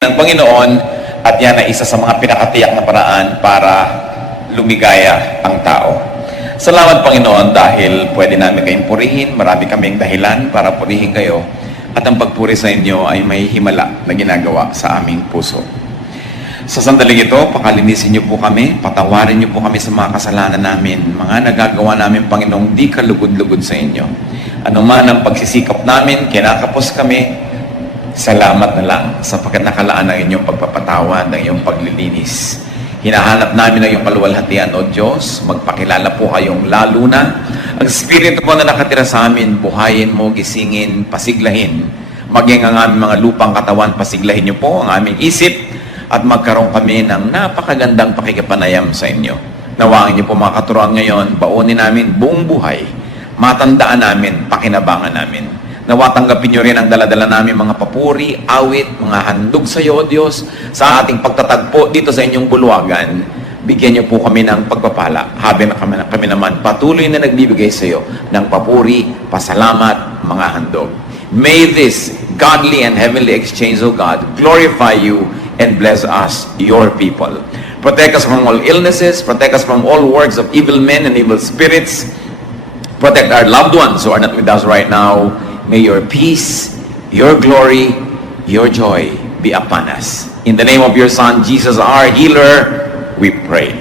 ng Panginoon at yan ay isa sa mga pinakatiyak na paraan para lumigaya ang tao. Salamat Panginoon dahil pwede namin kayong purihin, marami kaming dahilan para purihin kayo at ang pagpuri sa inyo ay may himala na ginagawa sa aming puso. Sa sandaling ito, pakalinisin niyo po kami, patawarin niyo po kami sa mga kasalanan namin, mga nagagawa namin Panginoong di kalugod-lugod sa inyo. Ano man ang pagsisikap namin, kinakapos kami, salamat na lang sapagkat nakalaan ang inyong pagpapatawad, ang iyong paglilinis. Hinahanap namin ang iyong kaluwalhatian, O Diyos. Magpakilala po kayong lalo na. Ang Espiritu po na nakatira sa amin, buhayin mo, gisingin, pasiglahin. Maging ang aming mga lupang katawan, pasiglahin niyo po ang aming isip at magkaroon kami ng napakagandang pakikipanayam sa inyo. Nawaan niyo po mga katuroan ngayon, baunin namin buong buhay, matandaan namin, pakinabangan namin. Nawa tanggapin nyo rin ang daladala namin mga papuri, awit, mga handog sa iyo, O Diyos, sa ating pagtatagpo dito sa inyong bulwagan. Bigyan niyo po kami ng pagpapala. Habang kami naman patuloy na nagbibigay sa iyo ng papuri, pasalamat, mga handog. May this godly and heavenly exchange, O God, glorify you and bless us, your people. Protect us from all illnesses, protect us from all works of evil men and evil spirits. Protect our loved ones who are not with us right now. May your peace, your glory, your joy be upon us. In the name of your Son, Jesus, our healer, we pray.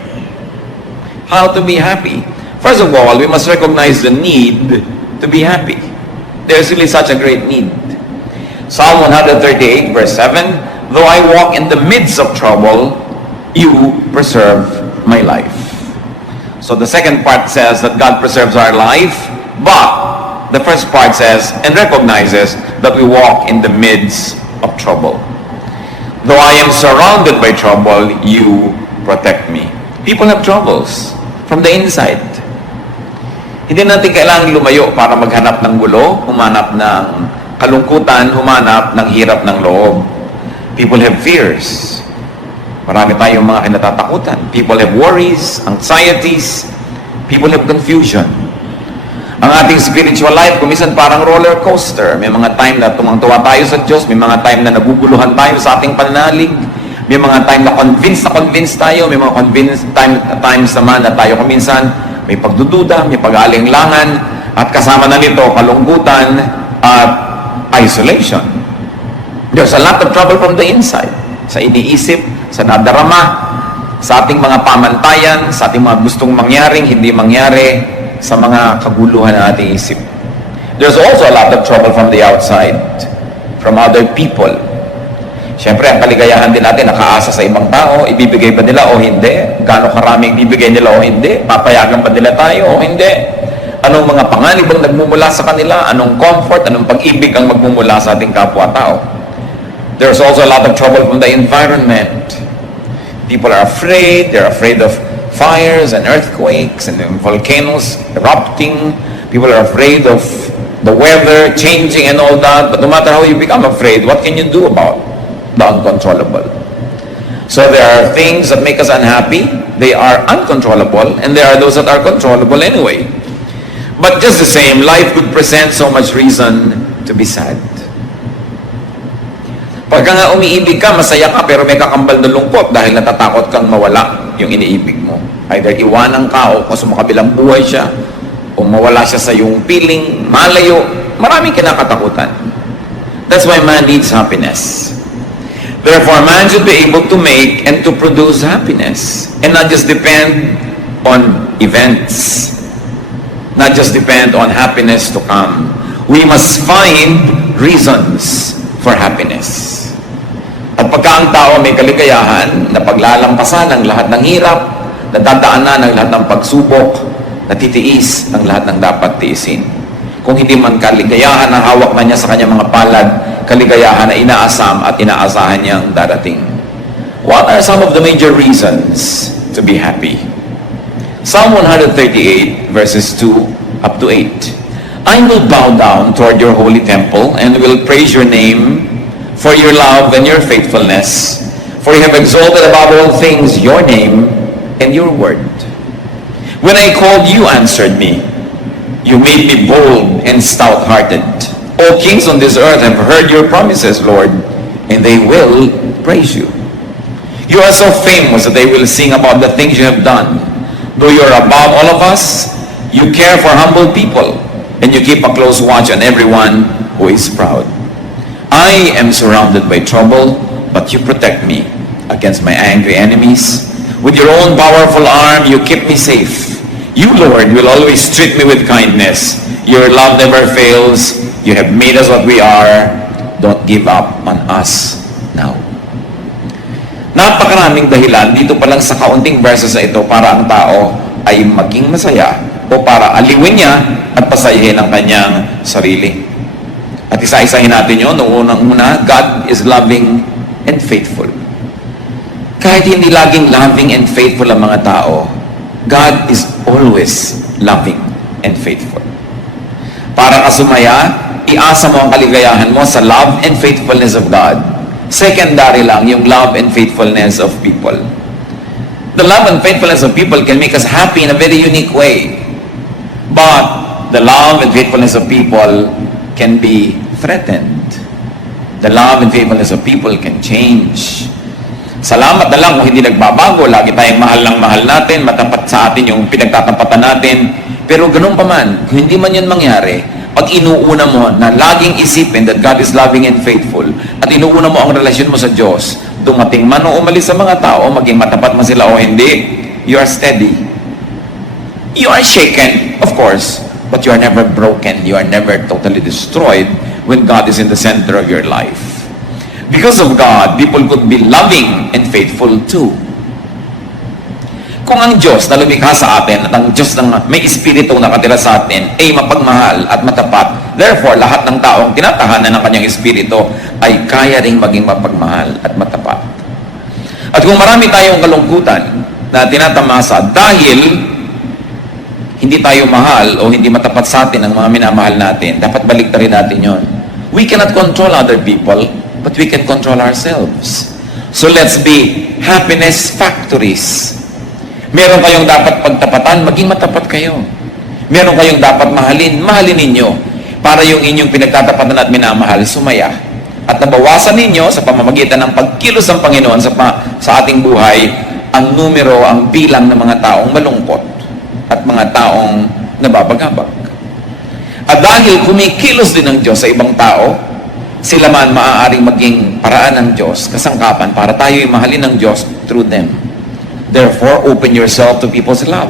How to be happy? First of all, we must recognize the need to be happy. There's really such a great need. Psalm 138, verse 7, though I walk in the midst of trouble, you preserve my life. So the second part says that God preserves our life, but the first part says and recognizes that we walk in the midst of trouble. Though I am surrounded by trouble, you protect me. People have troubles from the inside. Hindi natin kailangan lumayo para maghanap ng gulo, humanap ng kalungkutan, humanap ng hirap ng loob. People have fears. Marami tayong mga kinatatakutan. People have worries, anxieties. People have confusion. Ang ating spiritual life, kumisan parang roller coaster. May mga time na tumang-tuwa tayo sa Diyos, may mga time na naguguluhan tayo sa ating pananalig, may mga time na convinced tayo, may mga times naman na tayo kuminsan may pagdududa, may pag-aalinglangan, at kasama na nito kalungkutan at isolation. There's a lot of trouble from the inside. Sa iniisip, sa nadarama, sa ating mga pamantayan, sa ating mga gustong mangyaring, hindi mangyari, sa mga kaguluhan ng ating isip. There's also a lot of trouble from the outside, from other people. Siyempre, ang kaligayahan din natin, nakaasa sa ibang tao, ibibigay ba nila o hindi? Gaano karaming ibibigay nila o hindi? Papayagan ba nila tayo o hindi? Anong mga panganib ang nagmumula sa kanila? Anong comfort, anong pag-ibig ang magmumula sa ating kapwa-tao? There's also a lot of trouble from the environment. People are afraid, they're afraid of fires and earthquakes and volcanoes erupting. People are afraid of the weather changing and all that. But no matter how you become afraid, what can you do about the uncontrollable? So there are things that make us unhappy. They are uncontrollable, and there are those that are controllable anyway. But just the same, life could present so much reason to be sad. Pagka nga umiibig ka, masaya ka, pero may kakambal na lungkot dahil natatakot kang mawala yung iniibig mo. Either iwanan ka o kung sumakabilang buhay siya o mawala siya sa iyong piling, malayo, maraming kinakatakutan. That's why man needs happiness. Therefore, man should be able to make and to produce happiness and not just depend on events, not just depend on happiness to come. We must find reasons for happiness. At pagka ang tao may kaligayahan na paglalampasan ng lahat ng hirap, nadadaanan ng lahat ng pagsubok, natitiis ng lahat ng dapat tiisin. Kung hindi man kaligayahan na hawak na niya sa kanyang mga palad, kaligayahan na inaasam at inaasahan niyang darating. What are some of the major reasons to be happy? Psalm 138 verses 2 up to 8. I will bow down toward your holy temple and will praise your name for your love and your faithfulness, for you have exalted above all things your name and your word. When I called, you answered me. You made me bold and stout-hearted. All kings on this earth have heard your promises, Lord. and they will praise you. You are so famous that they will sing about the things you have done. Though you are above all of us, you care for humble people, and you keep a close watch on everyone who is proud. I am surrounded by trouble, but you protect me against my angry enemies. With your own powerful arm, you keep me safe. You, Lord, will always treat me with kindness. Your love never fails. You have made us what we are. Don't give up on us now. Napakaraming dahilan dito pa lang sa kaunting verses na ito para ang tao ay maging masaya o para aliwin niya at pasayahin ang kanyang sarili. At isa-isahin natin yun. Noong unang-una, God is loving and faithful. Kahit hindi laging loving and faithful ang mga tao, God is always loving and faithful. Para ka sumaya, iasa mo ang kaligayahan mo sa love and faithfulness of God. Secondary lang yung love and faithfulness of people. The love and faithfulness of people can make us happy in a very unique way. But the love and faithfulness of people can be threatened. The love and faithfulness of people can change. Salamat na lang kung hindi nagbabago. Lagi tayong mahal lang mahal natin, matapat sa atin yung pinagtatampatan natin. Pero ganun pa man, kung hindi man yun mangyari, pag inuuna mo na laging isipin that God is loving and faithful, at inuuna mo ang relasyon mo sa Diyos, dumating man o umalis sa mga tao, maging matapat man sila o hindi, you are steady. You are shaken, of course, but you are never broken. You are never totally destroyed when God is in the center of your life. Because of God, people could be loving and faithful too. Kung ang Diyos na lumikha sa atin at ang Diyos na may Espiritu nakatira sa atin ay mapagmahal at matapat, therefore, lahat ng taong tinatahanan ng kanyang Espiritu ay kaya ring maging mapagmahal at matapat. At kung marami tayong kalungkutan na tinatamasa dahil hindi tayo mahal o hindi matapat sa atin ang mga minamahal natin, dapat baliktarin natin yon. We cannot control other people, but we can control ourselves. So let's be happiness factories. Meron kayong dapat pagtapatan, maging matapat kayo. Meron kayong dapat mahalin, mahalin ninyo. Para yung inyong pinagtatapatan at minamahal, sumaya. At nabawasan ninyo sa pamamagitan ng pagkilos ng Panginoon sa ating buhay, ang numero, ang bilang ng mga taong malungkot at mga taong nababagabag. At dahil kumikilos din ng Diyos sa ibang tao, sila man maaaring maging paraan ng Diyos, kasangkapan para tayo'y mahalin ng Diyos through them. Therefore, open yourself to people's love.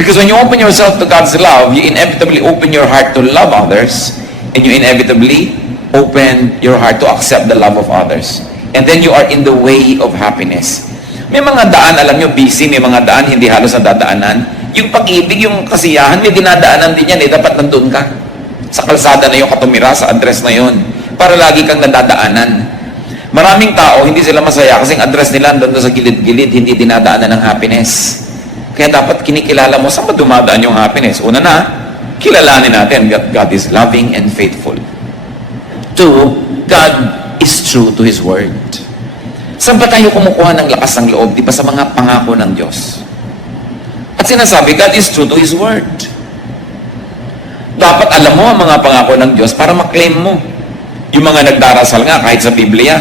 Because when you open yourself to God's love, you inevitably open your heart to love others, and you inevitably open your heart to accept the love of others. And then you are in the way of happiness. May mga daan, alam nyo, busy, may mga daan hindi halos nadadaanan. Yung pag-ibig, yung kasiyahan, may dinadaanan din yan, dapat nandun ka. Sa kalsada na yung katumira, sa address na yun, para lagi kang nadadaanan. Maraming tao, hindi sila masaya kasi ang address nila doon sa gilid-gilid, hindi dinadaanan ng happiness. Kaya dapat kinikilala mo saan ba dumadaan yung happiness. Una na, kilalanin natin God is loving and faithful. Two, God is true to His Word. Saan ba tayo kumukuha ng lakas ng loob? Di ba sa mga pangako ng Diyos? At sinasabi, God is true to His Word. Dapat alam mo ang mga pangako ng Diyos para maklaim mo. Yung mga nagdarasal nga kahit sa Biblia,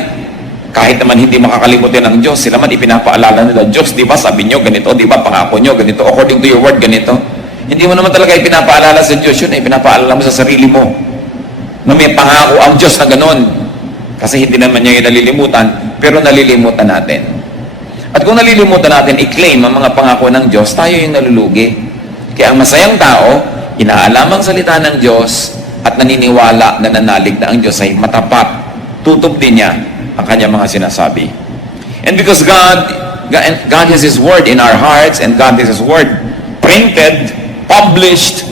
kahit naman hindi makakalimutin ng Diyos, sila man ipinapaalala nila, Diyos, di ba sabi nyo ganito, di ba pangako nyo ganito, according to your word ganito. Hindi mo naman talaga ipinapaalala sa Diyos yun, ipinapaalala mo sa sarili mo na may pangako ang Diyos na ganon. Kasi hindi naman niya yung nalilimutan, pero nalilimutan natin. At kung nalilimutan natin, i-claim ang mga pangako ng Diyos, tayo yung nalulugi. Kaya ang masayang tao, inaalam ang salita ng Diyos at naniniwala na nanalig na ang Diyos ay matapat. Tutup din niya ang kanyang mga sinasabi. And because God has His Word in our hearts, and God has His Word printed, published,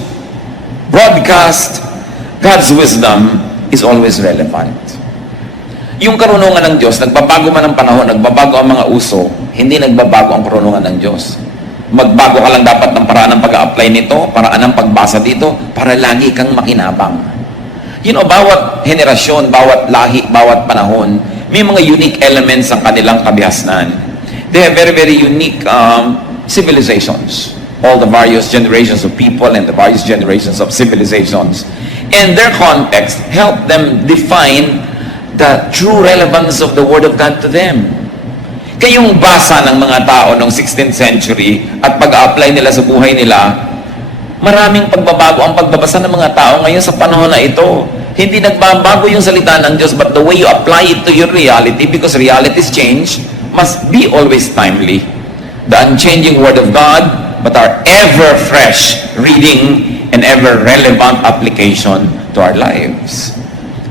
broadcast, God's wisdom is always relevant. Yung karunungan ng Diyos, nagbabago man ang panahon, nagbabago ang mga uso, hindi nagbabago ang karunungan ng Diyos. Magbago ka lang dapat ng paraan ng pag-a-apply nito, paraan ng pagbasa dito, para lagi kang makinabang. You know, bawat henerasyon, bawat lahi, bawat panahon, may mga unique elements ang kanilang kabihasnan. They have very, very unique civilizations. All the various generations of people and the various generations of civilizations. And their context help them define the true relevance of the Word of God to them. Kayong basa ng mga tao noong 16th century at pag-apply nila sa buhay nila, maraming pagbabago ang pagbabasa ng mga tao ngayon sa panahon na ito. Hindi nagbabago yung salita ng Diyos, but the way you apply it to your reality, because realities change, must be always timely. The unchanging Word of God, but our ever-fresh reading and ever-relevant application to our lives.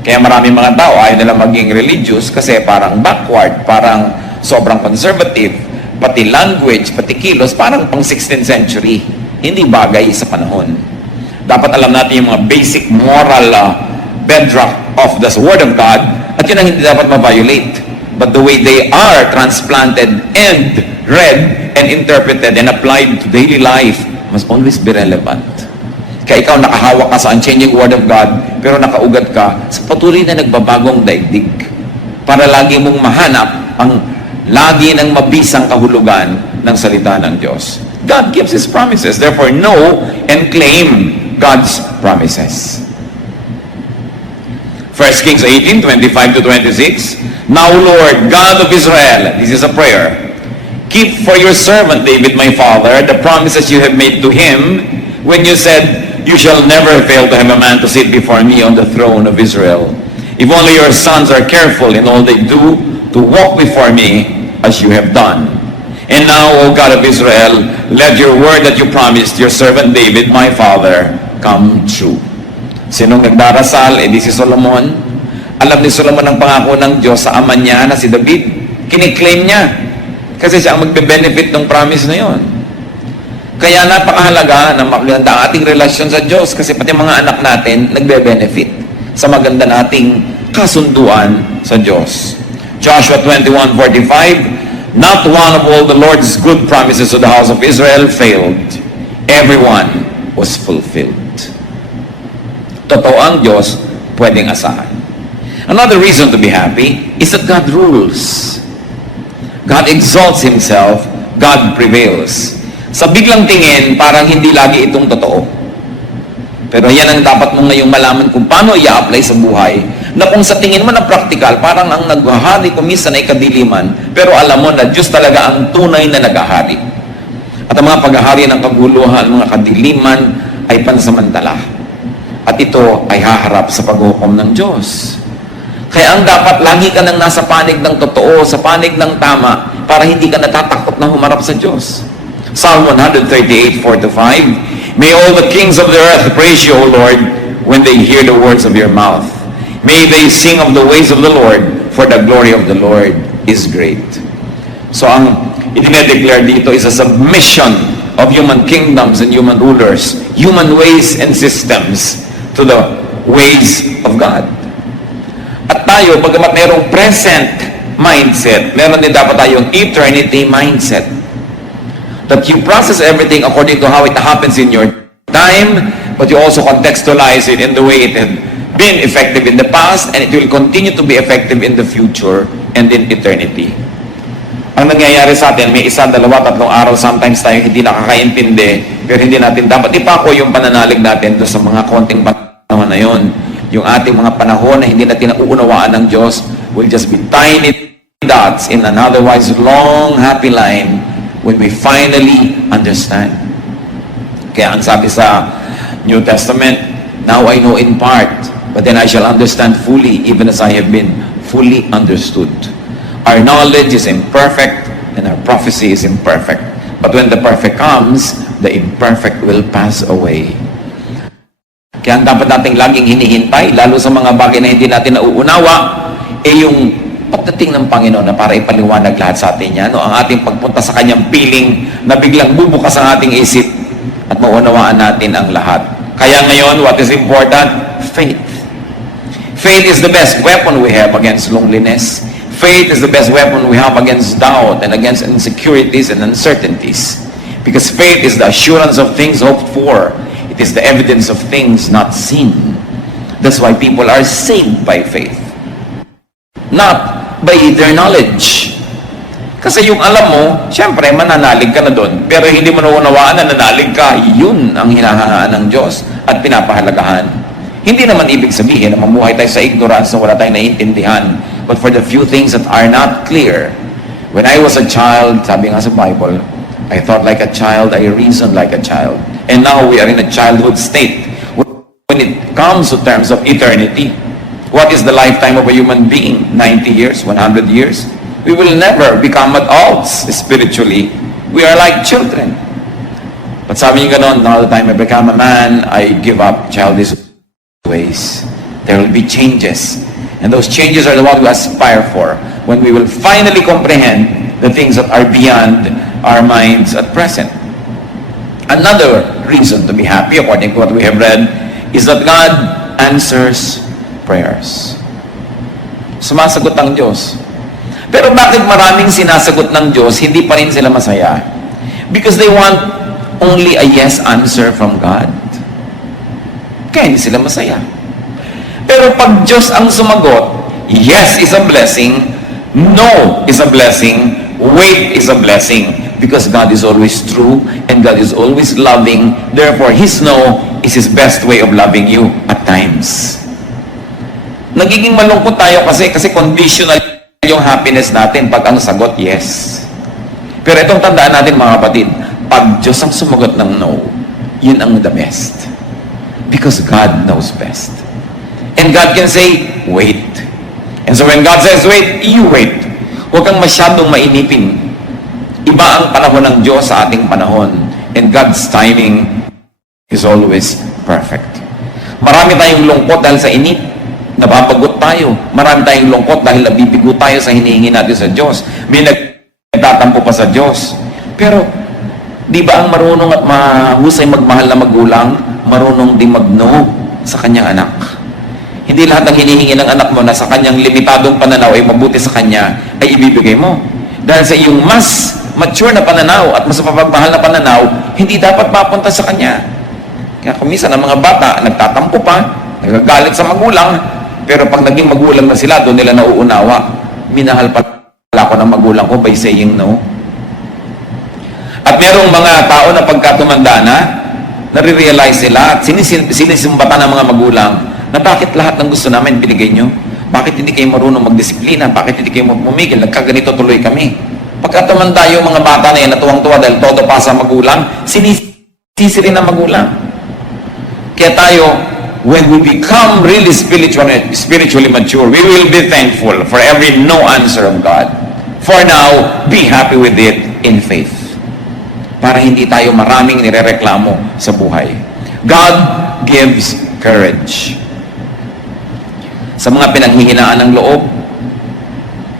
Kaya maraming mga tao ayaw nila maging religious kasi parang backward, parang sobrang conservative, pati language, pati kilos, parang pang 16th century. Hindi bagay sa panahon. Dapat alam natin yung mga basic moral bedrock of the Word of God at yun ang hindi dapat ma-violate. But the way they are transplanted and read and interpreted and applied to daily life must always be relevant. Kaya ikaw nakahawak ka sa unchanging Word of God pero nakaugat ka sa patuloy na nagbabagong daigdig para lagi mong mahanap ang lagi ng mabisang kahulugan ng salita ng Diyos. God gives His promises. Therefore, know and claim God's promises. 1 Kings 18, 25 to 26. Now, Lord, God of Israel, this is a prayer, keep for your servant David, my father, the promises you have made to him when you said, you shall never fail to have a man to sit before me on the throne of Israel. If only your sons are careful in all they do to walk before me as you have done. And now, O God of Israel, let your word that you promised your servant David, my father, come true. Sinong nagdarasal? Di si Solomon. Alam ni Solomon ang pangako ng Diyos sa ama niya na si David. Kiniklaim niya. Kasi siya ang magbe-benefit ng promise na yon. Kaya napakahalaga na maganda ang ating relasyon sa Diyos kasi pati mga anak natin nagbe-benefit sa maganda nating kasunduan sa Diyos. Joshua 21:45, not one of all the Lord's good promises to the house of Israel failed. Everyone was fulfilled. Totoo ang Diyos, pwedeng asahan. Another reason to be happy is that God rules. God exalts Himself, God prevails. Sa biglang tingin, parang hindi lagi itong totoo. Pero yan ang dapat mo ngayong malaman kung paano i-apply sa buhay, na kung sa tingin mo na practical, parang ang naghahari kumisan ay kadiliman, pero alam mo na Diyos talaga ang tunay na naghahari. At ang mga paghahari ng kaguluhan, mga kadiliman, ay pansamantala. At ito ay haharap sa paghukom ng Diyos. Kaya ang dapat, lagi ka nang nasa panig ng totoo, sa panig ng tama, para hindi ka natatakot na humarap sa Diyos. Psalm 138:4-5, may all the kings of the earth praise you, O Lord, when they hear the words of your mouth. May they sing of the ways of the Lord, for the glory of the Lord is great. So ang idinedeclare dito is a submission of human kingdoms and human rulers, human ways and systems to the ways of God. At tayo, bagamat mayroong present mindset, meron din dapat tayong eternity mindset. That you process everything according to how it happens in your time, but you also contextualize it in the way it had been effective in the past, and it will continue to be effective in the future and in eternity. Ang nangyayari sa atin, may isa, dalawa, tatlong araw, sometimes tayo hindi nakakaintindi, pero hindi natin dapat ipako yung pananalig natin doon sa mga konting panahon na yun. Yung ating mga panahon na hindi natin nauunawaan ng Diyos will just be tiny dots in an otherwise long, happy line when we finally understand. Kaya ang sabi sa New Testament, now I know in part, but then I shall understand fully, even as I have been fully understood. Our knowledge is imperfect, and our prophecy is imperfect. But when the perfect comes, the imperfect will pass away. Kaya ang dapat nating laging hinihintay, lalo sa mga bagay na hindi natin nauunawa, yung pagdating ng Panginoon na para ipaliwanag lahat sa atin yan, no? Ang ating pagpunta sa Kanyang piling na biglang bubukas ang ating isip at maunawaan natin ang lahat. Kaya ngayon, what is important? Faith. Faith is the best weapon we have against loneliness. Faith is the best weapon we have against doubt and against insecurities and uncertainties. Because faith is the assurance of things hoped for. It is the evidence of things not seen. That's why people are saved by faith. Not by their knowledge. Kasi yung alam mo, syempre, mananalig ka na doon. Pero hindi mo naunawaan na nanalig ka, yun ang hinahangaan ng Diyos at pinapahalagahan. Hindi naman ibig sabihin na mamuhay tayo sa ignorance na wala tayong naiintindihan. But for the few things that are not clear, when I was a child, sabi nga sa Bible, I thought like a child, I reasoned like a child. And now we are in a childhood state. When it comes to terms of eternity, what is the lifetime of a human being? 90 years, 100 years? We will never become adults spiritually. We are like children. But sabi niyo ganon, now the time I become a man, I give up childish ways. There will be changes. And those changes are the ones we aspire for when we will finally comprehend the things that are beyond our minds at present. Another reason to be happy, according to what we have read, is that God answers prayers. Sumasagot ang Diyos. Pero bakit maraming sinasagot ng Diyos, hindi pa rin sila masaya? Because they want only a yes answer from God. Kaya hindi sila masaya. Pero pag Diyos ang sumagot, yes is a blessing, no is a blessing, wait is a blessing. Because God is always true and God is always loving. Therefore, His no is His best way of loving you at times. Nagiging malungkot tayo kasi conditional yung happiness natin pag ang sagot, yes. Pero itong tandaan natin mga kapatid, pag Diyos ang sumagot ng no, yun ang the best. Because God knows best. And God can say, wait. And so when God says wait, you wait. Huwag kang masyadong mainipin. Iba ang panahon ng Diyos sa ating panahon. And God's timing is always perfect. Marami tayong lungkot dahil sa inip. Nababagot tayo. Marami tayong lungkot dahil nabibigo tayo sa hinihingi natin sa Diyos. May nagtatampo pa sa Diyos. Pero, di ba ang marunong at mahusay magmahal na magulang, marunong din mag-no sa kanyang anak? Hindi lahat ng hinihingi ng anak mo na sa kanyang limitadong pananaw ay mabuti sa kanya, ay ibibigay mo. Dahil sa iyong mas mature na pananaw at mas mapagmahal na pananaw, hindi dapat mapunta sa kanya. Kaya kuminsan ang mga bata, nagtatampo pa, nagagalit sa magulang, pero pag naging magulang na sila, doon nila nauunawa. Minahal pala ako ng magulang ko by saying no. At merong mga tao na pagkatumanda na, nare-realize sila at sinisimbatan ng mga magulang na bakit lahat ng gusto namin binigay nyo? Bakit hindi kayo marunong magdisiplina? Bakit hindi kayo pumigil? Nagkaganito tuloy kami. Pagkatumanda yung mga bata na yan, natuwang-tuwa dahil todo pa sa magulang, sinisisi rin ang magulang. Kaya tayo, when we become really spiritually mature, we will be thankful for every no answer of God. For now, be happy with it in faith. Para hindi tayo maraming nirereklamo sa buhay. God gives courage. Sa mga pinanghihinaan ng loob,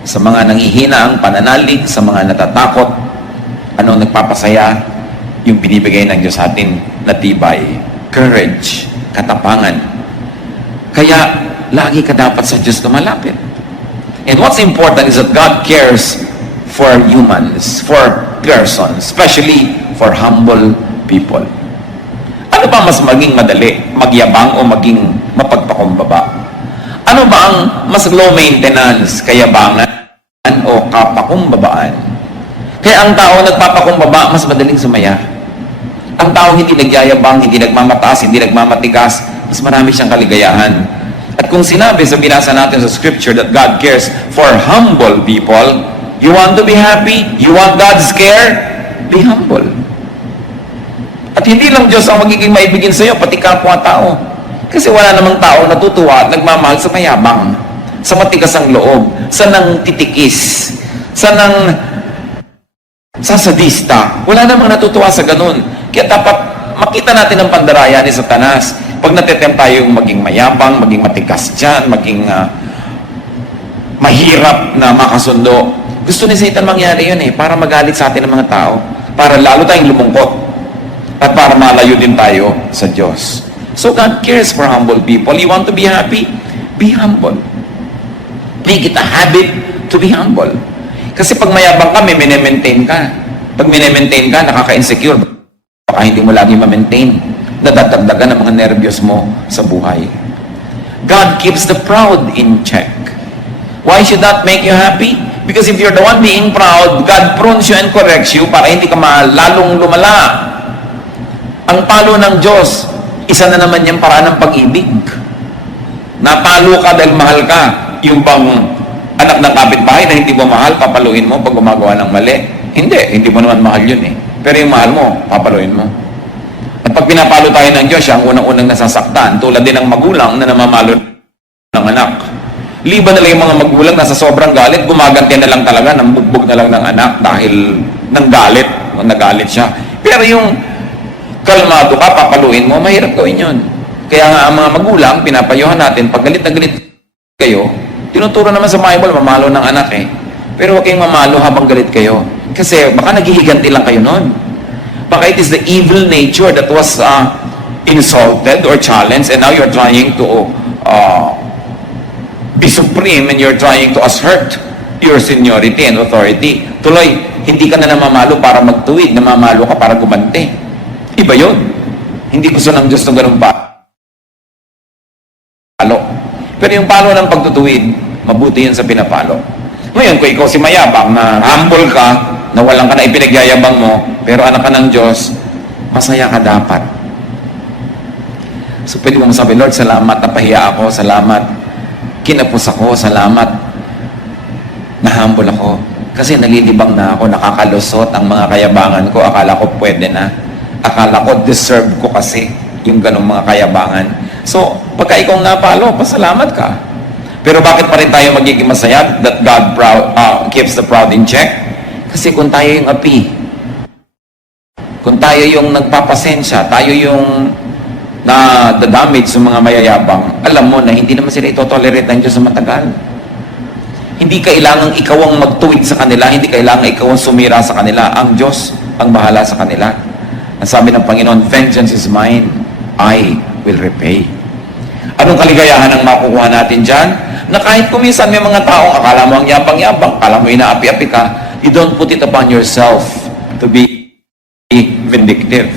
sa mga nanghihina ang pananalig, sa mga natatakot, ano nagpapasaya? Yung binibigay ng Diyos sa atin na tibay. Courage, katapangan. Kaya, lagi ka dapat sa Diyos na malapit. And what's important is that God cares for humans, for persons, especially for humble people. Ano ba mas maging madali? Magyabang o maging mapagpakumbaba? Ano ba ang mas low maintenance? Kayabangan o kapakumbabaan? Kaya ang tao nagpapakumbaba, mas madaling sumaya. Ang tao hindi nagyayabang, hindi nagmamataas, hindi nagmamatigas, mas marami siyang kaligayahan. At kung sinabi sa binasa natin sa scripture that God cares for humble people, you want to be happy? You want God's care? Be humble. At hindi lang Diyos ang magiging maibigin sa iyo, pati kapwa-tao. Kasi wala namang tao natutuwa at nagmamahal sa mayabang, sa matigas ang loob, sa nang titikis, sa nang sasadista. Wala namang natutuwa sa ganun. Kaya dapat makita natin ang pandaraya ni Satanas. Pag natetempt tayong maging mayabang, maging matigas dyan, maging mahirap na makasundo, gusto ni Satan mangyari yun para magalit sa atin ng mga tao, para lalo tayong lumungkot, at para malayo din tayo sa Diyos. So God cares for humble people. You want to be happy? Be humble. Make it a habit to be humble. Kasi pag mayabang ka, may maintain ka. Pag maintain ka, nakaka-insecure. Baka hindi mo lagi ma-maintain. Nadadagdagan ang mga nervyos mo sa buhay. God keeps the proud in check. Why should that make you happy? Because if you're the one being proud, God prunes you and corrects you para hindi ka lalong lumala. Ang palo ng Diyos, isa na naman yung paraan ng pag-ibig. Napalo ka dahil mahal ka. Yung bang anak ng kapitbahay na hindi mo mahal, papaluin mo pag gumagawa ng mali? Hindi mo naman mahal yun eh. Pero yung mahal mo, papaluin mo. At pag pinapalo tayo ng Diyos, siya ang unang-unang nasasaktan. Tulad din ng magulang na namamalo ng anak. Liban na lang yung mga magulang na sa sobrang galit, gumaganti na lang talaga, nambugbog na lang ng anak dahil ng galit, o nagalit siya. Pero yung kalmado ka, papaluin mo, mahirap gawin yun. Kaya nga ang mga magulang, pinapayuhan natin, pag galit na galit kayo, tinuturo naman sa Bible, mamalo ng anak eh. Pero huwag kayong mamalo habang galit kayo. Kasi baka naghihiganti lang kayo nun. Baka it is the evil nature that was insulted or challenged, and now you're trying to be supreme, and you're trying to assert your seniority and authority. Tuloy, hindi ka na namamalo para magtuwid, namamalo ka para gumante. Iba yun. Hindi gusto ng Diyos na ganun palo. Pero yung palo ng pagtutuwid, mabuti yun sa pinapalo. Ngayon, kung ikaw si mayabang na humble ka, na walang ka na ipinagyayabang mo, pero anak ka ng Diyos, masaya ka dapat. So pwede mo masabi, Lord, salamat, napahiya ako, salamat, kinapos ako, salamat, na-humble ako. Kasi nalilibang na ako, nakakalusot ang mga kayabangan ko, akala ko pwede na. Akala ko deserve ko kasi yung ganong mga kayabangan. So, pagka ikaw napalo, pasalamat ka. Pero bakit pa rin tayo magiging masaya that God keeps the proud in check? Kasi kung tayo yung api, kung tayo yung nagpapasensya, tayo yung na-damage sa mga mayayabang, alam mo na hindi naman sila ito-tolerate ng Diyos sa matagal. Hindi kailangang ikaw ang magtuwid sa kanila, hindi kailangang ikaw ang sumira sa kanila. Ang Diyos ang bahala sa kanila. Ang sabi ng Panginoon, vengeance is mine, I will repay. Anong kaligayahan ang makukuha natin dyan? Na kahit kuminsan may mga taong akala mo ang yabang-yabang, akala mo inaapi-api ka, you don't put it upon yourself to be vindictive.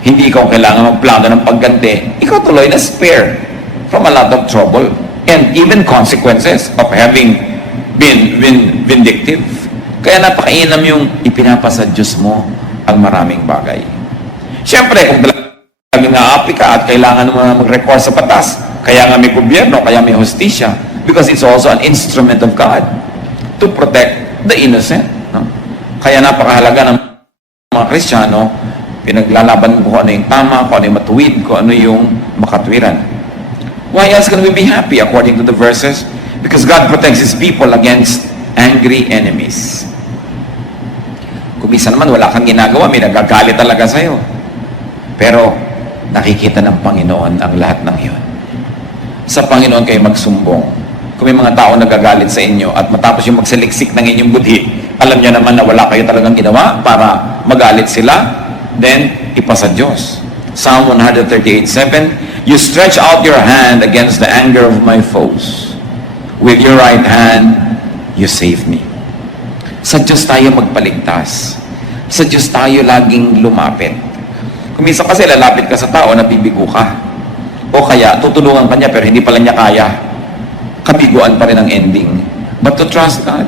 Hindi ikaw kailangan magplano ng pagganti. Ikaw tuloy na spare from a lot of trouble and even consequences of having been vindictive. Kaya napakainam yung ipinapasa Diyos mo ang maraming bagay. Siyempre, kung talagang naapi ka at kailangan mo mag-recourse sa batas, kaya nga may gobyerno, kaya may hostisya, because it's also an instrument of God to protect the innocent. No? Kaya napakahalaga ng mga Kristiyano, pinaglalaban mo kung ano yung tama, kung ano yung matuwid, kung ano yung makatwiran. Why else can we be happy according to the verses? Because God protects His people against angry enemies. Kung minsan naman wala kang ginagawa, may nagagalit talaga sa'yo. Pero nakikita ng Panginoon ang lahat ng iyon. Sa Panginoon kayo magsumbong. Kung may mga tao nagagalit sa inyo at matapos yung magsaliksik ng inyong budhi, alam niya naman na wala kayo talagang ginawa para magalit sila, then ipasa Diyos. Psalm 138:7, you stretch out your hand against the anger of my foes. With your right hand, you save me. Sa Diyos tayo magpaligtas. Sa Diyos tayo laging lumapit. Kung minsan kasi lalapit ka sa tao, nabibigo ka. O kaya, tutulungan ka niya pero hindi pala niya kaya. Kabiguan pa rin ang ending. But to trust God.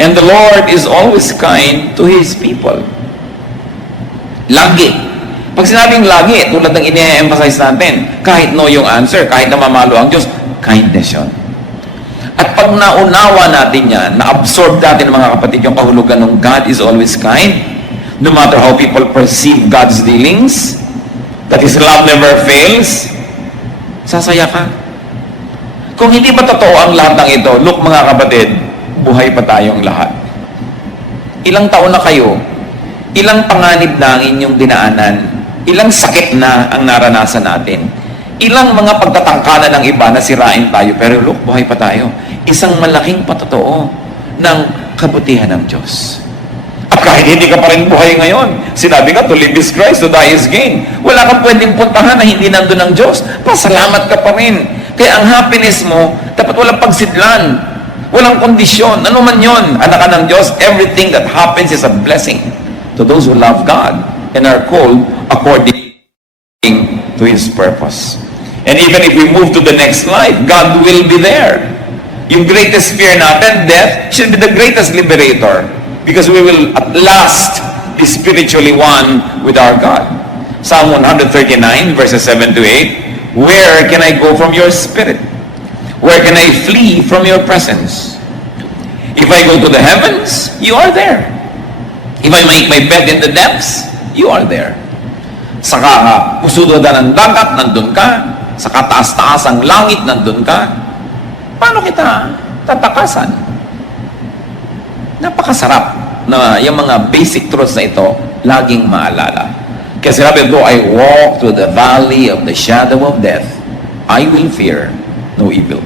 And the Lord is always kind to His people. Lagi. Pag sinabing lagi, tulad ng ini-emphasize natin, kahit no yung answer, kahit namamalo ang Diyos, kindness yun. At pag naunawa natin yan, na-absorb natin mga kapatid yung kahulugan ng God is always kind, no matter how people perceive God's dealings, that His love never fails, sasaya ka. Kung hindi pa totoo ang lahat ng ito, look mga kapatid, buhay pa tayong lahat. Ilang taon na kayo, ilang panganib na ang inyong dinaanan, ilang sakit na ang naranasan natin, ilang mga pagtatangkalan ng iba na sirain tayo, pero look, buhay pa tayo. Isang malaking patotoo ng kabutihan ng Diyos. At kahit hindi ka pa rin buhay ngayon, sinabi ka, to live is Christ, to die is gain. Wala kang pwedeng puntahan na hindi nandun ng Diyos. Pasalamat ka pa rin. Kaya ang happiness mo, dapat walang pagsidlan, walang kondisyon. Ano man yon, anak ka ng Diyos, everything that happens is a blessing to those who love God and are called according to His purpose. And even if we move to the next life, God will be there. Yung greatest fear natin, death, should be the greatest liberator. Because we will at last be spiritually one with our God. Psalm 139 verses 7 to 8, where can I go from your spirit? Where can I flee from your presence? If I go to the heavens, you are there. If I make my bed in the depths, you are there. Sa pusudodan ng dagat, nandun ka. Sa kataas-taas ang langit, nandun ka. Paano kita tatakasan? Napakasarap na yung mga basic truths na ito laging maalala. Kasi sabi, though I walk through the valley of the shadow of death, I will fear no evil.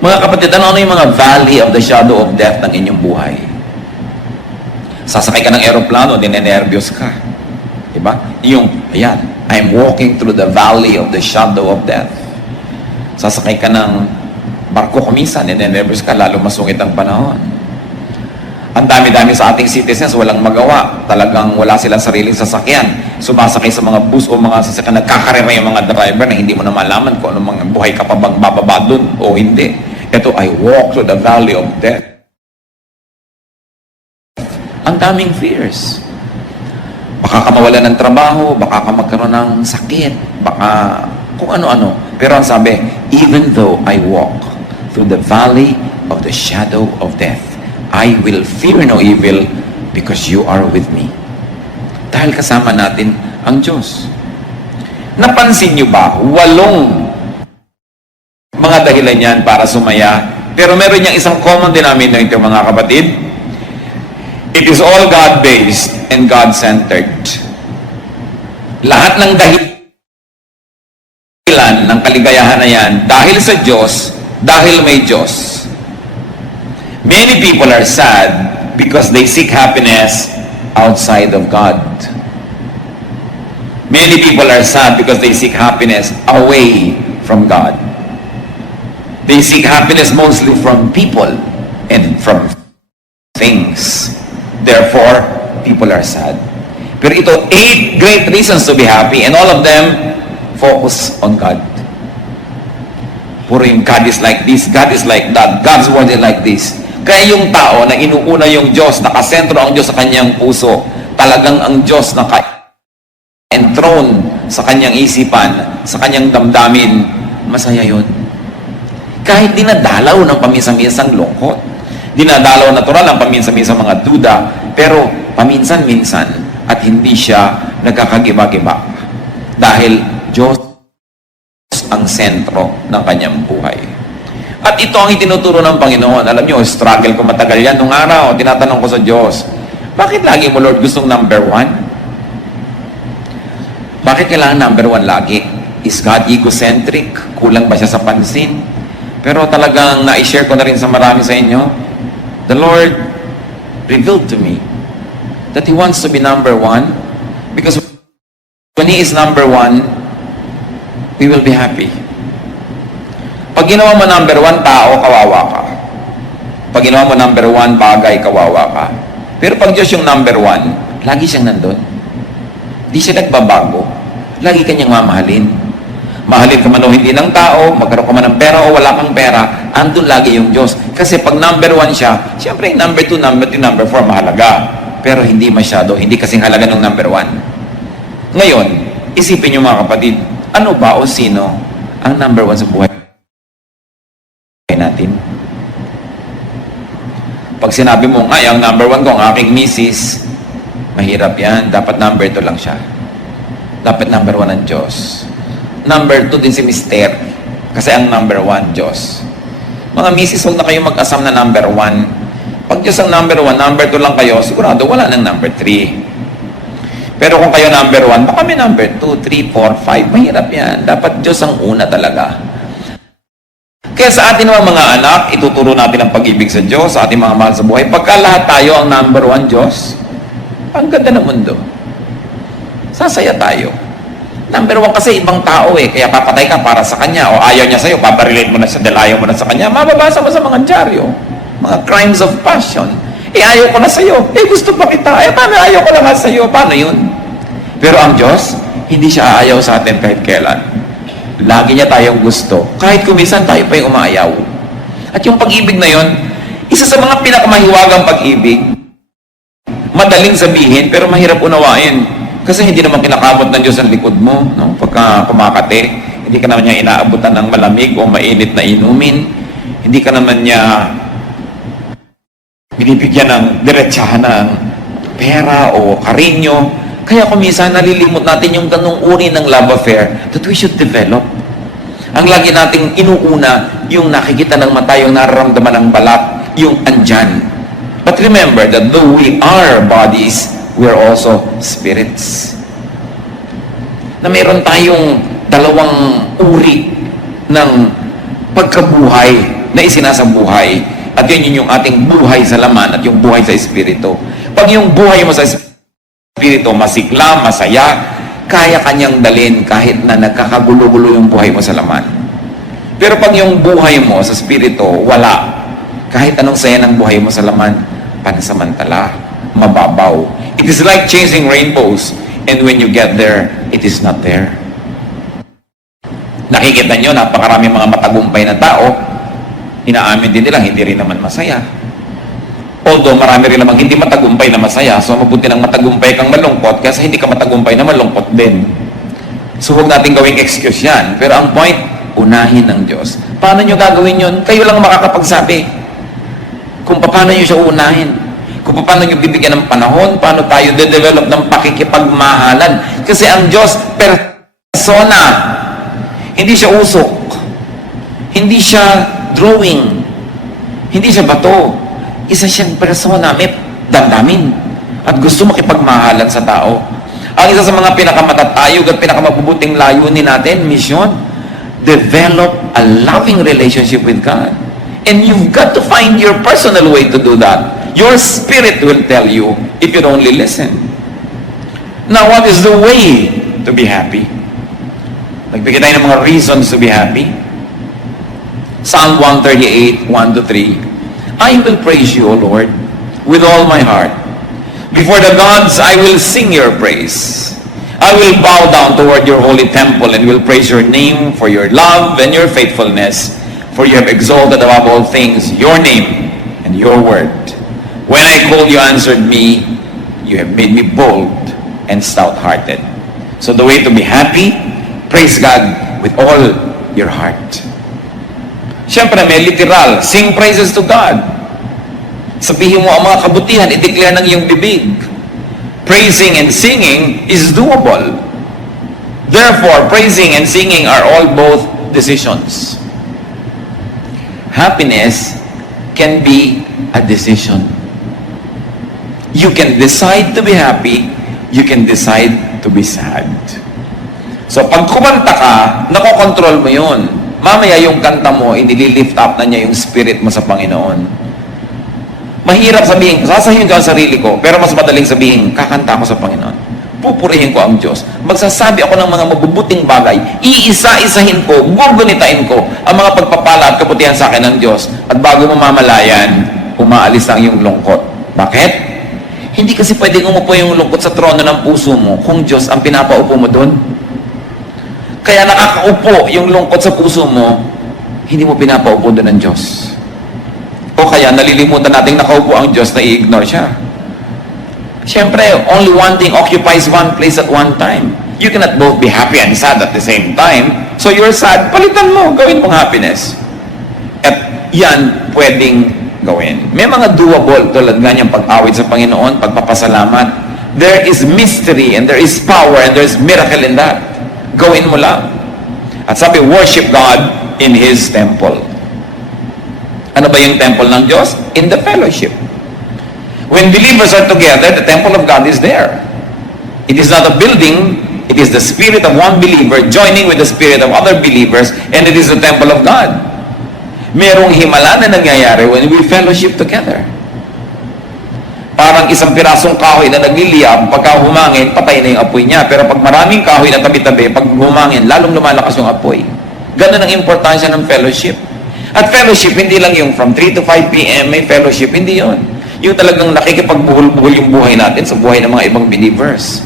Mga kapatid, ano yung mga valley of the shadow of death ng inyong buhay? Sasakay ka ng aeroplano, dinenervyos ka. Diba? Yung, ayan, I'm walking through the valley of the shadow of death. Sasakay ka ng barko kumisan, dinenervyos ka, lalo masungit ang panahon. Ang dami-dami sa ating citizens, walang magawa. Talagang wala silang sariling sasakyan. Sumasakay sa mga bus o mga sasakyan, nagkakarera yung mga driver na hindi mo na malaman kung anong mga buhay ka pa bang bababa dun o hindi. Ito, I walk through the valley of death. Ang daming fears. Baka ka mawalan ng trabaho, baka ka magkaroon ng sakit, baka kung ano-ano. Pero ang sabi, even though I walk through the valley of the shadow of death, I will fear no evil because you are with me. Dahil kasama natin ang Diyos. Napansin niyo ba, 8 mga dahilan yan para sumaya, pero meron niyang isang common denominator, mga kapatid. It is all God-based and God-centered. Lahat ng dahilan ng kaligayahan na yan, dahil sa Diyos, dahil may Diyos. Many people are sad because they seek happiness outside of God. Many people are sad because they seek happiness away from God. They seek happiness mostly from people and from things. Therefore, people are sad. Pero ito, 8 great reasons to be happy, and all of them focus on God. Puro yung God is like this, God is like that, God's word is like this. Kaya yung tao na inuuna yung Diyos, nakasentro ang Diyos sa kanyang puso, talagang ang Diyos naka-enthroned sa kanyang isipan, sa kanyang damdamin, masaya yun. Kahit dinadalaw ng paminsan-minsang lungkot, dinadalaw natural ang paminsan-minsang mga duda, pero paminsan-minsan at hindi siya nagkakagiba-giba. Dahil Diyos ang sentro ng kanyang buhay. At ito ang itinuturo ng Panginoon. Alam nyo, struggle ko matagal yan. Nung araw, tinatanong ko sa Diyos, bakit lagi mo, Lord, gustong number 1? Bakit kailangan number 1 lagi? Is God egocentric? Kulang ba siya sa pansin? Pero talagang na-share ko na rin sa marami sa inyo, the Lord revealed to me that He wants to be number 1 because when He is number 1, we will be happy. Pag ginawa mo number 1 tao, kawawa ka. Pag ginawa mo number 1 bagay, kawawa ka. Pero pag Diyos yung number 1, lagi siyang nandun. Di siya nagbabago. Lagi kanyang mamahalin. Mahalin ka man o hindi ng tao, magkaroon ka man ng pera o wala kang pera, andun lagi yung Diyos. Kasi pag number 1 siya, siyempre number 2, number 3, number 4, mahalaga. Pero hindi masyado, hindi kasing halaga ng number 1. Ngayon, isipin niyo mga kapatid, ano ba o sino ang number 1 sa buhay natin? Pag sinabi mo, ay, ang number 1 ko, ang aking misis, mahirap yan. Dapat number 2 lang siya. Dapat number 1 ang Diyos. Number 2 din si Mister. Kasi ang number 1, Diyos. Mga misis, huwag na kayo mag-asam na number 1. Pag Diyos ang number 1, number 2 lang kayo, sigurado wala ng number 3. Pero kung kayo number 1, baka may number 2, 3, 4, 5. Mahirap yan. Dapat Diyos ang una talaga. Kaya sa atin mga anak, ituturo natin ang pag-ibig sa Diyos, sa ating mga mahal sa buhay. Pagka lahat tayo ang number 1 Diyos, ang ganda ng mundo. Sasaya tayo. Number 1 kasi ibang tao kaya papatay ka para sa kanya, o ayaw niya sa'yo, paparilate mo na siya dahil ayaw mo na sa kanya. Mababasa mo sa mga dyaryo, mga crimes of passion. Ayaw ko na sa'yo. Gusto pa kita. Paano ayaw ko na nga sa'yo? Paano yun? Pero ang Diyos, hindi siya aayaw sa atin kahit kailan. Lagi niya tayong gusto. Kahit kumisan tayo pa yung umaayaw. At yung pag-ibig na yun, isa sa mga pinakamahiwagang pag-ibig, madaling sabihin, pero mahirap unawain. Kasi hindi naman kinakamot ng Diyos ang likod mo, no? Pagka kumakate. Hindi ka naman niya inaabutan ng malamig o mainit na inumin. Hindi ka naman niya binibigyan ng diretsahan ng pera o karinyo. Kaya kung minsan nalilimot natin yung ganung uri ng love affair that we should develop. Ang lagi nating inuuna, yung nakikita ng mata, yung nararamdaman ng balat, yung andyan. But remember that though we are bodies, we are also spirits. Na meron tayong dalawang uri ng pagkabuhay na isinasabuhay. At yun yung ating buhay sa laman at yung buhay sa espiritu. Pag yung buhay mo sa espiritu, masigla, masaya, kaya kanyang dalhin kahit na nagkakagulo-gulo yung buhay mo sa laman. Pero pag yung buhay mo sa espiritu, wala. Kahit anong saya ng buhay mo sa laman, pansamantala, mababaw. It is like chasing rainbows, and when you get there, it is not there. Nakikita nyo, napakaraming mga matagumpay na tao, inaamin din nila, hindi rin naman masaya. Although marami rin namang hindi matagumpay na masaya, so mabuti ng matagumpay kang malungkot kasi hindi ka matagumpay na malungkot din. So huwag natin gawing excuse yan. Pero ang point, unahin ng Diyos. Paano nyo gagawin yun? Kayo lang makakapagsabi. Kung paano nyo siya unahin. Kung paano nyo bibigyan ng panahon, paano tayo de-develop ng pakikipagmahalan. Kasi ang Diyos, persona. Hindi siya usok. Hindi siya drawing. Hindi siya bato. Isa siyang persona, may damdamin. At gusto makipagmahalan sa tao. Ang isa sa mga pinakamatatayog at pinakamabubuting layunin natin, mission, develop a loving relationship with God. And you've got to find your personal way to do that. Your spirit will tell you if you'd only listen. Now, what is the way to be happy? Nagbigay tayo ng mga reasons to be happy. Psalm 138, 1-3. I will praise you, O Lord, with all my heart. Before the gods, I will sing your praise. I will bow down toward your holy temple and will praise your name for your love and your faithfulness, for you have exalted above all things your name and your word. When I called, you answered me. You have made me bold and stout-hearted. So the way to be happy, praise God with all your heart. Siyempre, may literal, sing praises to God. Sabihin mo ang mga kabutihan, i-declare ng iyong bibig. Praising and singing is doable. Therefore, praising and singing are all both decisions. Happiness can be a decision. You can decide to be happy, you can decide to be sad. So, pag kumanta ka, nakokontrol mo yun. Mamaya yung kanta mo, inililift up na niya yung spirit mo sa Panginoon. Mahirap sabihin, sasabihin ko ang sarili ko, pero mas madaling sabihin, kakanta ko sa Panginoon. Pupurihin ko ang Diyos. Magsasabi ako ng mga mabubuting bagay. Iisa-isahin ko, gugunitain ko ang mga pagpapala at kabutihan sa akin ng Diyos. At bago mo mamalayan, umaalis ang iyong lungkot. Bakit? Hindi kasi pwedeng umupo yung lungkot sa trono ng puso mo kung Diyos ang pinapaupo mo doon. Kaya nakakaupo yung lungkot sa puso mo, hindi mo pinapaupo doon ng Diyos. O kaya nalilimutan natin nakaupo ang Diyos na i-ignore siya. Siyempre, only one thing occupies one place at one time. You cannot both be happy and sad at the same time. So you're sad, palitan mo, gawin mong happiness. At yan pwedeng gawin. May mga doable tulad nga niyang pag-awit sa Panginoon, pagpapasalamat. There is mystery and there is power and there is miracle in that. Gawin mo lang. At sabi, worship God in His temple. Ano ba yung temple ng Diyos? In the fellowship. When believers are together, the temple of God is there. It is not a building, it is the spirit of one believer joining with the spirit of other believers, and it is the temple of God. Merong himala na nangyayari when we fellowship together. Parang isang pirasong kahoy na nagliliyab, pagka humangin, patay na yung apoy niya. Pero pag maraming kahoy na tabi-tabi, pag humangin, lalong lumalakas yung apoy. Ganun ang importansya ng fellowship. At fellowship, hindi lang yung from 3 to 5 p.m. may fellowship, hindi yon. Yung talagang nakikipagbuhol-buhol yung buhay natin sa buhay ng mga ibang believers.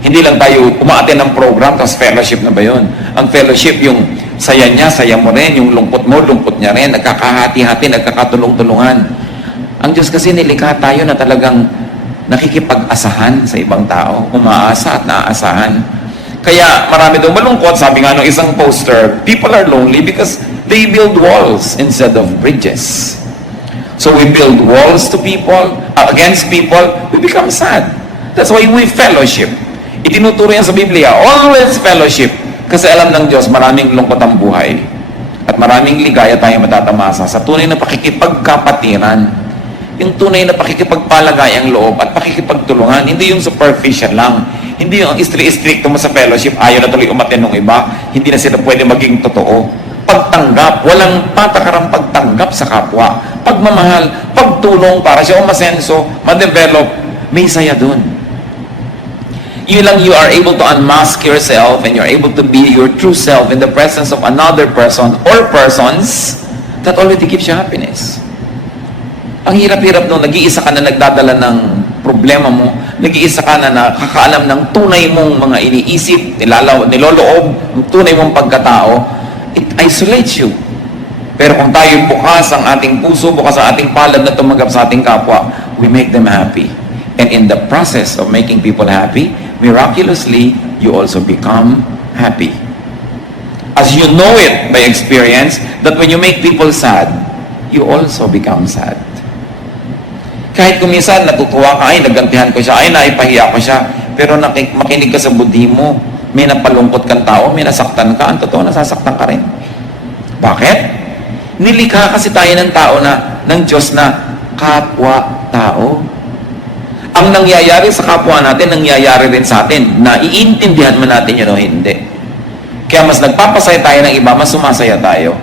Hindi lang tayo umaaten ng program, tapos fellowship na ba yun? Ang fellowship, yung saya niya, saya mo rin, yung lungkot mo, lungkot niya rin, nagkakahati-hati, nagkakatulong-tulungan. Ang Diyos kasi nilikha tayo na talagang nakikipag-asahan sa ibang tao, umaasa at naaasahan. Kaya marami daw malungkot, sabi nga ng isang poster, people are lonely because they build walls instead of bridges. So we build walls to people, against people, we become sad. That's why we fellowship. Itinuturo yan sa Biblia, always fellowship. Kasi alam ng Diyos, maraming lungkot ang buhay. At maraming ligaya tayo matatamasa sa tunay na pakikipagkapatiran. Yung tunay na pakikipagpalagay ang loob at pakikipagtulungan. Hindi yung superficial lang. Hindi yung strict mo sa fellowship, ayaw na tuloy umatin ng iba. Hindi na sila pwede maging totoo. Pagtanggap, walang patakarang pagtanggap sa kapwa. Pagmamahal, pagtulong para siya umasenso, ma-develop, may saya dun. You are able to unmask yourself and you're able to be your true self in the presence of another person or persons that already gives you happiness. Ang hirap-hirap nung nag-iisa ka na nagdadala ng problema mo, nag-iisa ka na nakakaalam ng tunay mong mga iniisip, niloloob, ang tunay mong pagkatao, it isolates you. Pero kung tayo bukas ang ating puso, bukas ang ating palad na tumanggap sa ating kapwa, we make them happy. And in the process of making people happy, miraculously, you also become happy. As you know it by experience, that when you make people sad, you also become sad. Kahit kung minsan natutuwa ka, ay nagantihan ko siya, ay naipahiya ko siya, pero makinig ka sa budhi mo, may napalungkot kang tao, may nasaktan ka, ang totoo nasasaktan ka rin. Bakit? Nilikha kasi tayo ng tao ng Diyos na kapwa-tao. Ang nangyayari sa kapwa natin, nangyayari rin sa atin. Naiintindihan man natin yun o hindi. Kaya mas nagpapasaya tayo ng iba, mas sumasaya tayo.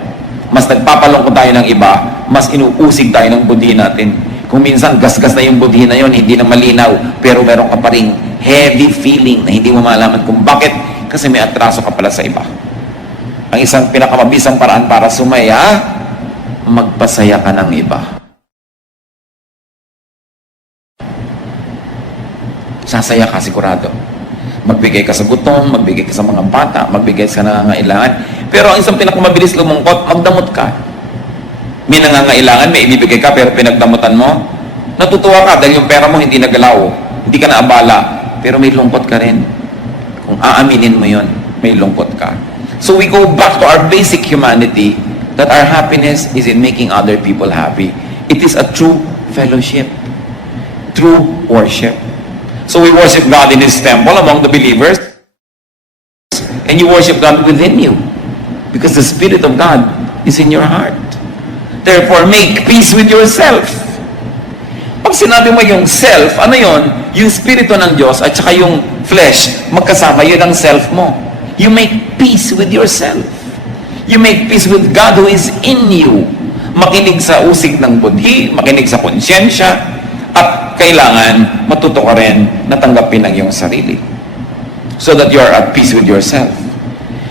Mas nagpapalungkot tayo ng iba, mas inuusig tayo ng budhi natin. Kung minsan gasgas na yung budhi na yun, hindi na malinaw, pero meron ka pa ring heavy feeling na hindi mo malaman kung bakit, kasi may atraso ka pala sa iba. Ang isang pinakamabisang paraan para sumaya, magpasaya ka ng iba. Sasaya ka sigurado. Magbigay ka sa gutom, magbigay ka sa mga bata, magbigay sa nangangailangan. Pero ang isang pinakamabilis lumungkot, magdamot ka. May nangangailangan, may ibibigay ka, pero pinagdamutan mo, natutuwa ka dahil yung pera mo hindi nagalaw, hindi ka naabala, pero may lungkot ka rin. Kung aaminin mo yun, may lungkot ka. So we go back to our basic humanity, that our happiness is in making other people happy. It is a true fellowship, true worship. So we worship God in His temple among the believers, and you worship God within you, because the Spirit of God is in your heart. Therefore, make peace with yourself. Pag sinabi mo yung self, ano yon? Yung spirito ng Diyos at saka yung flesh, magkasama, yun ang self mo. You make peace with yourself. You make peace with God who is in you. Makinig sa usig ng budhi, makinig sa konsyensya, at kailangan matuto ka rin na tanggapin ang iyong sarili. So that you are at peace with yourself.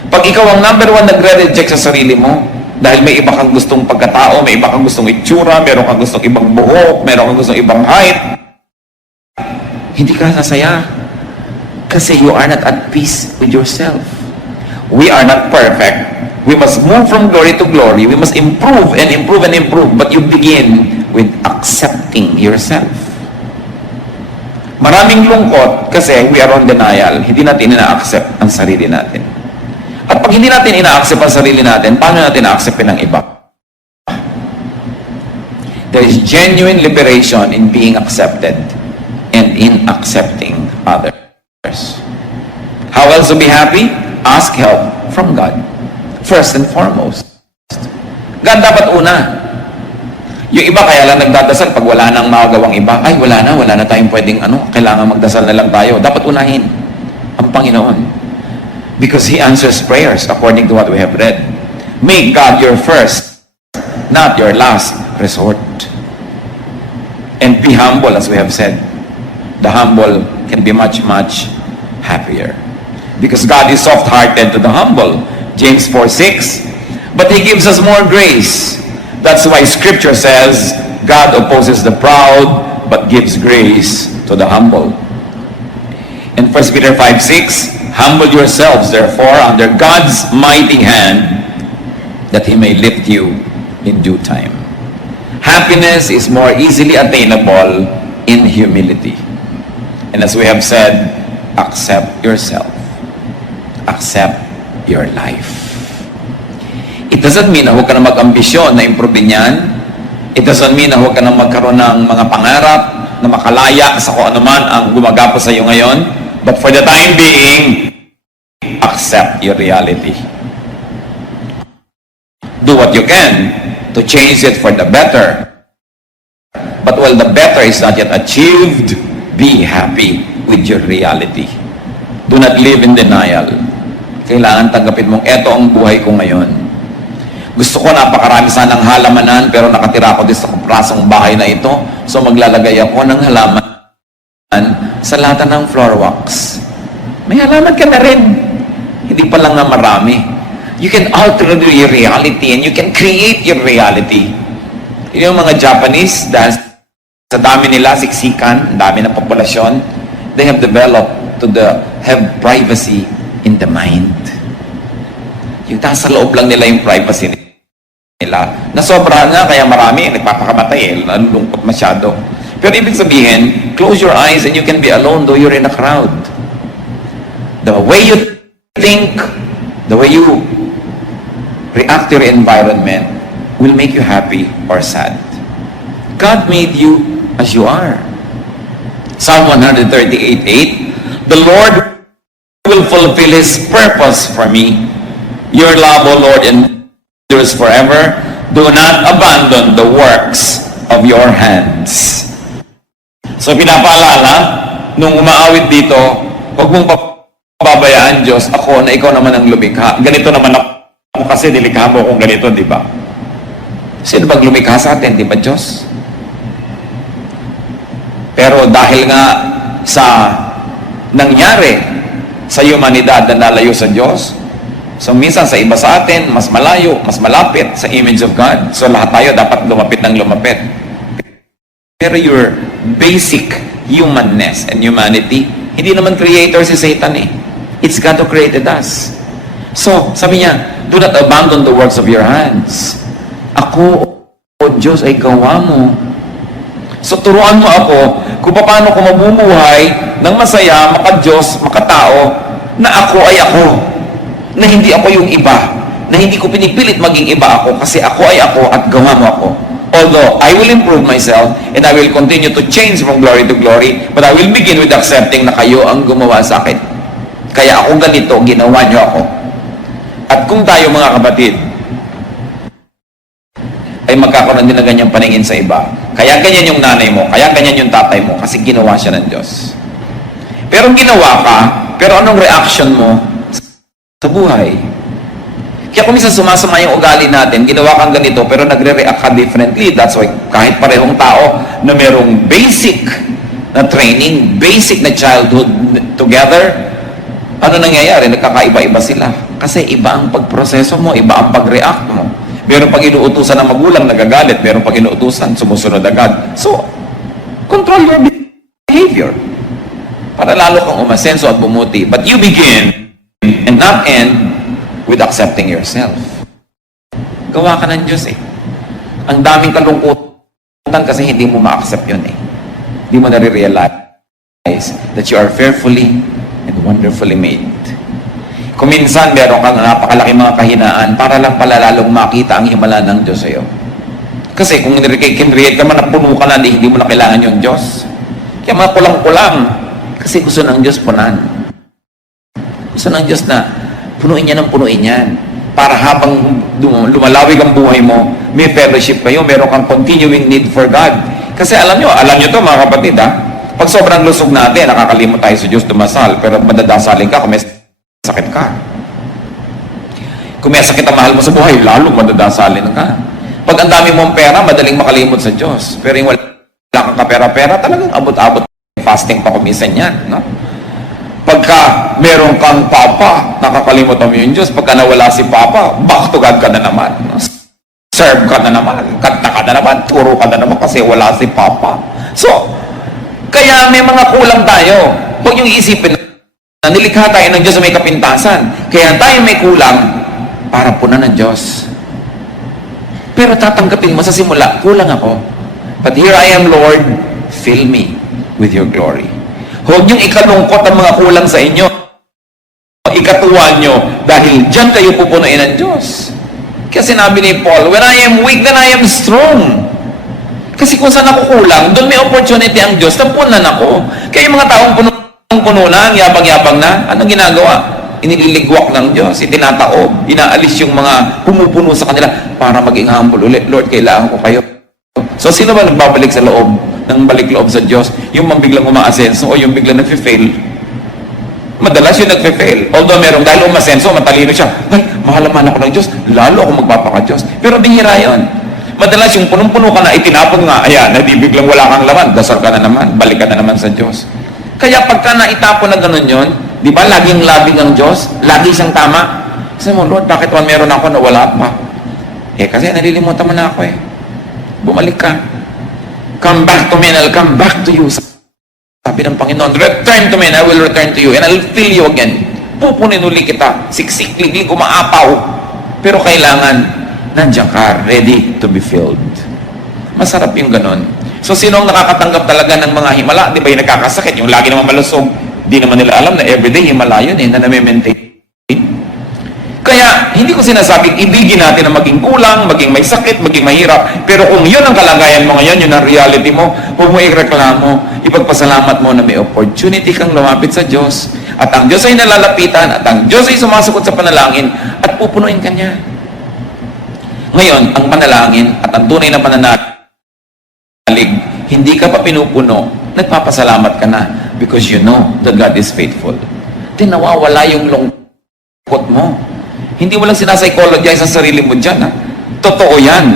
Pag ikaw ang number one nagre-reject sa sarili mo, dahil may iba kang gustong pagkatao, may iba kang gustong itsura, meron kang gustong ibang buhok, meron kang gustong ibang height, hindi ka sasaya. Kasi you are not at peace with yourself. We are not perfect. We must move from glory to glory. We must improve and improve and improve. But you begin with accepting yourself. Maraming lungkot kasi we are on denial. Hindi natin ina-accept ang sarili natin. At pag hindi natin ina-accept ang sarili natin, paano natin na-acceptin ang iba? There is genuine liberation in being accepted and in accepting others. How else to be happy? Ask help from God. First and foremost. God dapat una. Yung iba kaya lang nagdadasal pag wala nang magawang iba. Ay, wala na tayong pwedeng kailangan magdasal na lang tayo. Dapat unahin ang Panginoon. Because He answers prayers according to what we have read. Make God your first, not your last resort. And be humble, as we have said. The humble can be much, much happier. Because God is soft-hearted to the humble. James 4:6. But He gives us more grace. That's why Scripture says, God opposes the proud, but gives grace to the humble. In 1 Peter 5:6, humble yourselves, therefore, under God's mighty hand, that He may lift you in due time. Happiness is more easily attainable in humility. And as we have said, accept yourself. accept your life. It doesn't mean na huwag ka na mag-ambisyon na improve yan. It doesn't mean na huwag ka na magkaroon ng mga pangarap na makalaya sa kung ano man ang gumagapo sa iyo ngayon. But for the time being, accept your reality. Do what you can to change it for the better. But while the better is not yet achieved, be happy with your reality. Do not live in denial. Kailangan tanggapin mong eto ang buhay ko ngayon. Gusto ko napakarami sanang halamanan pero nakatira ako din sa prasong bahay na ito. So maglalagay ako ng halaman sa lahat ng floor walks. May halaman ka na rin. Hindi pa lang na marami. You can alter your reality and you can create your reality. Yung mga Japanese, dahil sa dami nila, siksikan, dami ng populasyon, they have developed to have privacy in the mind. Yung nasa loob lang nila yung privacy nila. Nasobrahan nga, kaya marami, nagpapakamatay, nalulungkot masyado. Pero ibig sabihin, close your eyes and you can be alone though you're in a crowd. The way you think, the way you react to your environment will make you happy or sad. God made you as you are. Psalm 138:8, the Lord will fulfill His purpose for me. Your love, O Lord, endures forever. Do not abandon the works of your hands. So pinapaalala, nung umaawit dito, huwag mong pababayaan, Diyos, ako na ikaw naman ang lumikha. Ganito naman ako kasi nilikha mo kung ganito, di ba? Sino bang lumikha sa atin, di ba, Diyos? Pero dahil nga sa nangyari sa humanidad na nalayo sa Diyos, so minsan sa iba sa atin, mas malayo, mas malapit sa image of God. So lahat tayo dapat lumapit ng lumapit. Pero your basic humanness and humanity, hindi naman creator si Satan eh. It's God who created us. So, sabi niya, do not abandon the works of your hands. Ako, O Diyos, ay gawa mo. So, turuan mo ako kung paano ko mamumuhay ng masaya, maka-Diyos, maka-tao, na ako ay ako. Na hindi ako yung iba. Na hindi ko pinipilit maging iba ako kasi ako ay ako at gawa mo ako. Although, I will improve myself and I will continue to change from glory to glory, but I will begin with accepting na kayo ang gumawa sa akin. Kaya ako ganito, ginawa niyo ako. At kung tayo mga kapatid, ay magkakaroon din na ganyang paningin sa iba, kaya ganyan yung nanay mo, kaya ganyan yung tatay mo, kasi ginawa siya ng Diyos. Pero ginawa ka, pero anong reaction mo sa buhay? Kaya kung minsan sumasama yung ugali natin, ginawa kang ganito, pero nagre-react ka differently. That's why kahit parehong tao na merong basic na training, basic na childhood together, ano nangyayari? Nagkakaiba-iba sila. Kasi iba ang pagproseso mo, iba ang pag-react mo. Meron pag inuutusan ng magulang, nagagalit. Meron pag inuutusan, sumusunod agad. So, control your behavior para lalo kang umasenso at bumuti. But you begin and not end with accepting yourself. Gawa ka ng Diyos eh. Ang daming kalungkutan kasi hindi mo ma-accept yun eh. Hindi mo nare-realize that you are fearfully and wonderfully made. Kung minsan meron kang napakalaki mga kahinaan para lang pala lalong makita ang himala ng Diyos sa iyo. Kasi kung kinreate ka man na puno ka na, hindi mo na kailangan yung Diyos. Kaya mga kulang-kulang. Kasi gusto ng Diyos punan. Gusto ng Diyos na punuin niya ng punuin yan. Para habang lumalawig ang buhay mo, may fellowship kayo, meron kang continuing need for God. Kasi alam nyo to mga kapatid ha, pag sobrang lusog natin, nakakalimot tayo sa Diyos dumasal, pero madadasalin ka kung may sakit ka. Kung may sakit ang mahal mo sa buhay, lalo madadasalin ka. Pag ang dami mong pera, madaling makalimot sa Diyos. Pero yung wala kang kapera-pera, talagang abot-abot fasting pa kumisan yan. No? Pagka meron kang papa, nakakalimot mo yung Diyos. Pagka nawala si papa, back to God ka na naman. Serve ka na naman. Kanta ka na naman. Turo ka na naman kasi wala si papa. So, kaya may mga kulang tayo. Huwag yung iisipin na nilikha tayo ng Diyos na may kapintasan. Kaya tayo may kulang para punan ng Diyos. Pero tatanggapin mo sa simula, kulang ako. But here I am, Lord, fill me with your glory. Huwag niyong ikalungkot ang mga kulang sa inyo. ikatuwa nyo dahil dyan kayo pupunuin ng Diyos. Kaya sinabi ni Paul, when I am weak, then I am strong. Kasi kung saan ako kulang, doon may opportunity ang Diyos, tapunan ako. Kaya yung mga taong puno na, yabang-yabang na, anong ginagawa? Iniligwak ng Diyos, itinataob, inaalis yung mga pumupuno sa kanila para maging humble ulit. Lord, kailangan ko kayo. So, sino ba nagbabalik sa loob, ng balik loob sa Diyos? Yung biglang umaasenso o yung biglang nag-fail? Madalas yung nagfe-fail. Although merong dahil umasenso, matalino siya. Ay, mahalaman ako ng Diyos. Lalo ako magpapaka-Diyos. Pero bihira yun. Madalas yung punong-puno ka na, itinapon nga, ayan, hindi biglang wala kang laman, dasal ka na naman, balik ka na naman sa Diyos. Kaya pagka naitapon na ganun yun, di ba, laging labing ang Diyos, lagi siyang tama. Kasi mo, Lord, bakit meron ako na wala pa? Kasi nalilimutan mo na ako Bumalik ka. Come back to me and I'll come back to you. Sabi ng Panginoon, return to me and I will return to you and I'll fill you again. Pupunin uli kita, siksik-liglig, umaapaw. Pero kailangan, nandiyan ka, ready to be filled. Masarap yung ganun. So, sino ang nakakatanggap talaga ng mga himala? Di ba yung nakakasakit? Yung lagi naman malusog. Di naman nila alam na everyday himala yun na nami-maintain. Kaya, hindi ko sinasabing ibigin natin na maging kulang, maging may sakit, maging mahirap. Pero kung yun ang kalagayan mo ngayon, yun ang reality mo, huwag mo ireklamo, ipagpasalamat mo na may opportunity kang lumapit sa Diyos. At ang Diyos ay nalalapitan, at ang Diyos ay sumasagot sa panalangin, at pupunuin ka niya. Ngayon, ang panalangin at ang tunay na pananalig, hindi ka pa pinupuno, nagpapasalamat ka na because you know that God is faithful. Then nawawala yung lungkot mo. Hindi mo lang sinapsychologize sa sarili mo dyan. Totoo yan.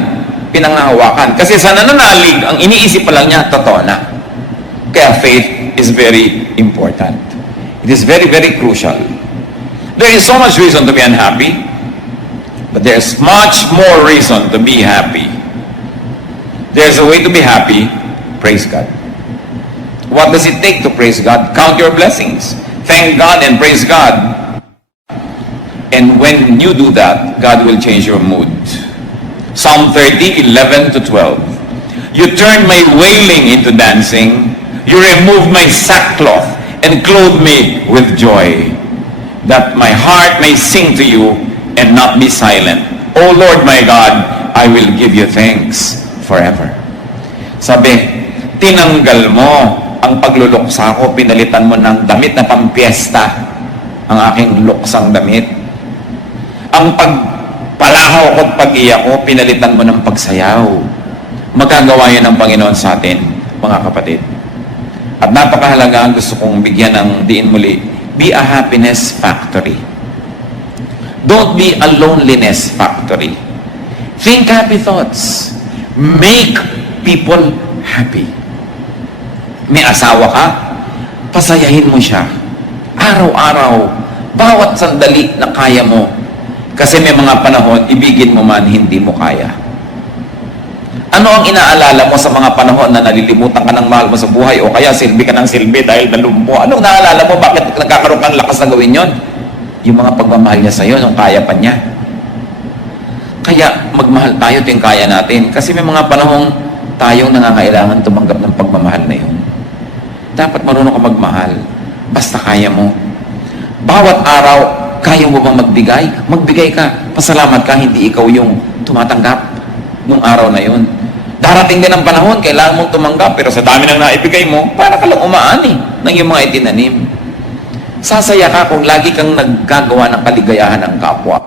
Pinangahawakan. Kasi sa nananalig, ang iniisip pa lang niya, totoo na. Kaya faith is very important. It is very, very crucial. There is so much reason to be unhappy, but there's much more reason to be happy. There's a way to be happy. Praise God. What does it take to praise God? Count your blessings. Thank God and praise God. And when you do that, God will change your mood. Psalm 30, 11 to 12. You turn my wailing into dancing. You remove my sackcloth and clothe me with joy, that my heart may sing to you and not be silent. O Lord my God, I will give you thanks forever. Sabi, tinanggal mo ang pagluluksa ko, pinalitan mo ng damit na pampiesta, ang aking luksang damit. Ang pagpalahaw ko at pag-iyak ko, pinalitan mo ng pagsayaw. Magagawa yan ng Panginoon sa atin, mga kapatid. At napakahalaga ang gusto kong bigyan ng diin muli. Be a happiness factory. Don't be a loneliness factory. Think happy thoughts. Make people happy. May asawa ka, pasayahin mo siya. Araw-araw, bawat sandali na kaya mo. Kasi may mga panahon, ibigin mo man, hindi mo kaya. Ano ang inaalala mo sa mga panahon na nalilimutan ka ng mahal mo sa buhay o kaya silbi ka ng silbi dahil nalumpo? Anong naalala mo? Bakit nagkakaroon ka ng lakas na gawin yon? Yung mga pagmamahal niya sa'yo, nung kaya pa niya. Kaya magmahal tayo, ito yung kaya natin. Kasi may mga panahong tayong nangangailangan tumanggap ng pagmamahal na yun. Dapat marunong ka magmahal. Basta kaya mo. Bawat araw, kaya mo bang magbigay? Magbigay ka. Pasalamat ka, hindi ikaw yung tumatanggap nung araw na yun. Darating din ang panahon, kailangan mong tumanggap, pero sa dami ng naibigay mo, para ka lang umaani ng iyong mga itinanim. Sasaya ka kung lagi kang naggagawa ng kaligayahan ng kapwa.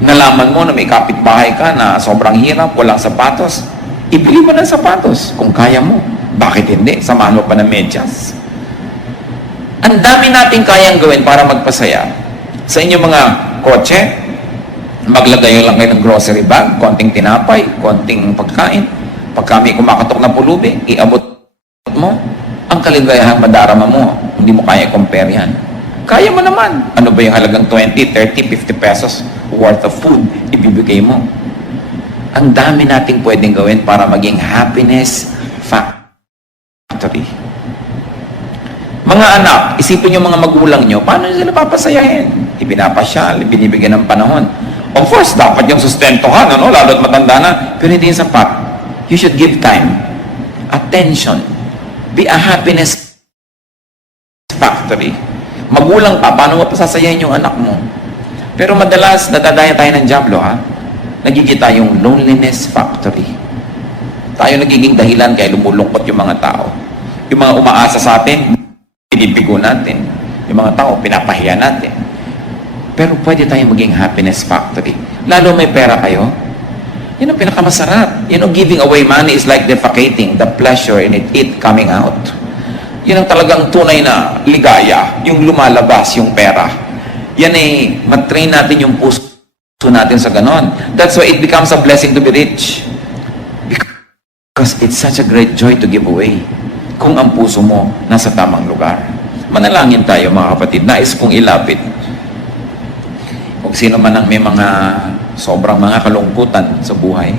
Nalaman mo na may kapitbahay ka na sobrang hirap, walang sapatos, ibili mo ng sapatos kung kaya mo. Bakit hindi? Samahan mo pa ng medyas. Ang dami natin kayang gawin para magpasaya. Sa inyong mga kotse, maglagay lang kayo ng grocery bag, konting tinapay, konting pagkain. Pag kami kumakatok na pulubi, iabot mo, ang kaligayahan madarama mo. Hindi mo kaya compare yan. Kaya mo naman. Ano ba yung halagang 20, 30, 50 pesos worth of food ibibigay mo? Ang dami nating pwedeng gawin para maging happiness factory. Mga anak, isipin yung mga magulang nyo, paano nyo sila papasayahin? Ipinapasyal, binibigyan ng panahon. Of course, dapat yung sustentohan, ano? Lalo't matanda na, pero hindi yung sapat. You should give time, attention, be a happiness factory. Magulang ka, paano mo pasasayahin yung anak mo? Pero madalas, nadadaya tayo ng dyablo, ha? Nagiging tayong loneliness factory. Tayo nagiging dahilan kaya lumulungkot yung mga tao. Yung mga umaasa sa atin, pinipigo natin. Yung mga tao, pinapahiya natin. Pero pwede tayong maging happiness factory. Lalo may pera kayo, yun ang pinakamasarap. You know, giving away money is like defecating, the pleasure in it coming out. Yun ang talagang tunay na ligaya, yung lumalabas, yung pera. Yan eh, matrain natin yung puso natin sa ganon. That's why it becomes a blessing to be rich. Because it's such a great joy to give away. Kung ang puso mo nasa tamang lugar. Manalangin tayo mga kapatid. Nais kong ilapit. Kung sino man ang may mga sobrang mga kalungkutan sa buhay.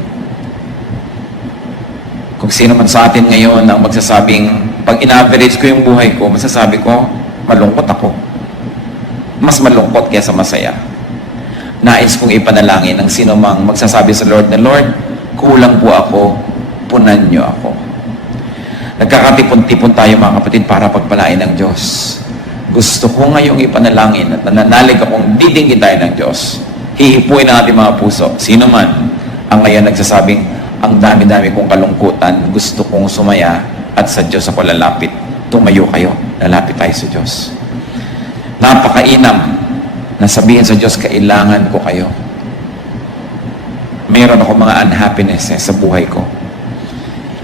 Kung sino man sa atin ngayon ang magsasabing, pag in-average ko yung buhay ko, masasabi ko, malungkot ako. Mas malungkot kaysa masaya. Nais kong ipanalangin ang sino mang magsasabi sa Lord na, Lord, kulang po ako, punan niyo ako. Nagkakatipon-tipon tayo mga kapatid para pagpalain ng Diyos. Gusto ko ngayong ipanalangin at nananalig akong didinggin tayo ng Diyos. Hihipuin ang ating mga puso. Sino man ang ngayon nagsasabing, ang dami-dami kong kalungkutan, gusto kong sumaya at sa Diyos ako lalapit. Tumayo kayo, lalapit tayo sa Diyos. Napakainam na sabihin sa Diyos, kailangan ko kayo. Mayroon ako mga unhappiness sa buhay ko.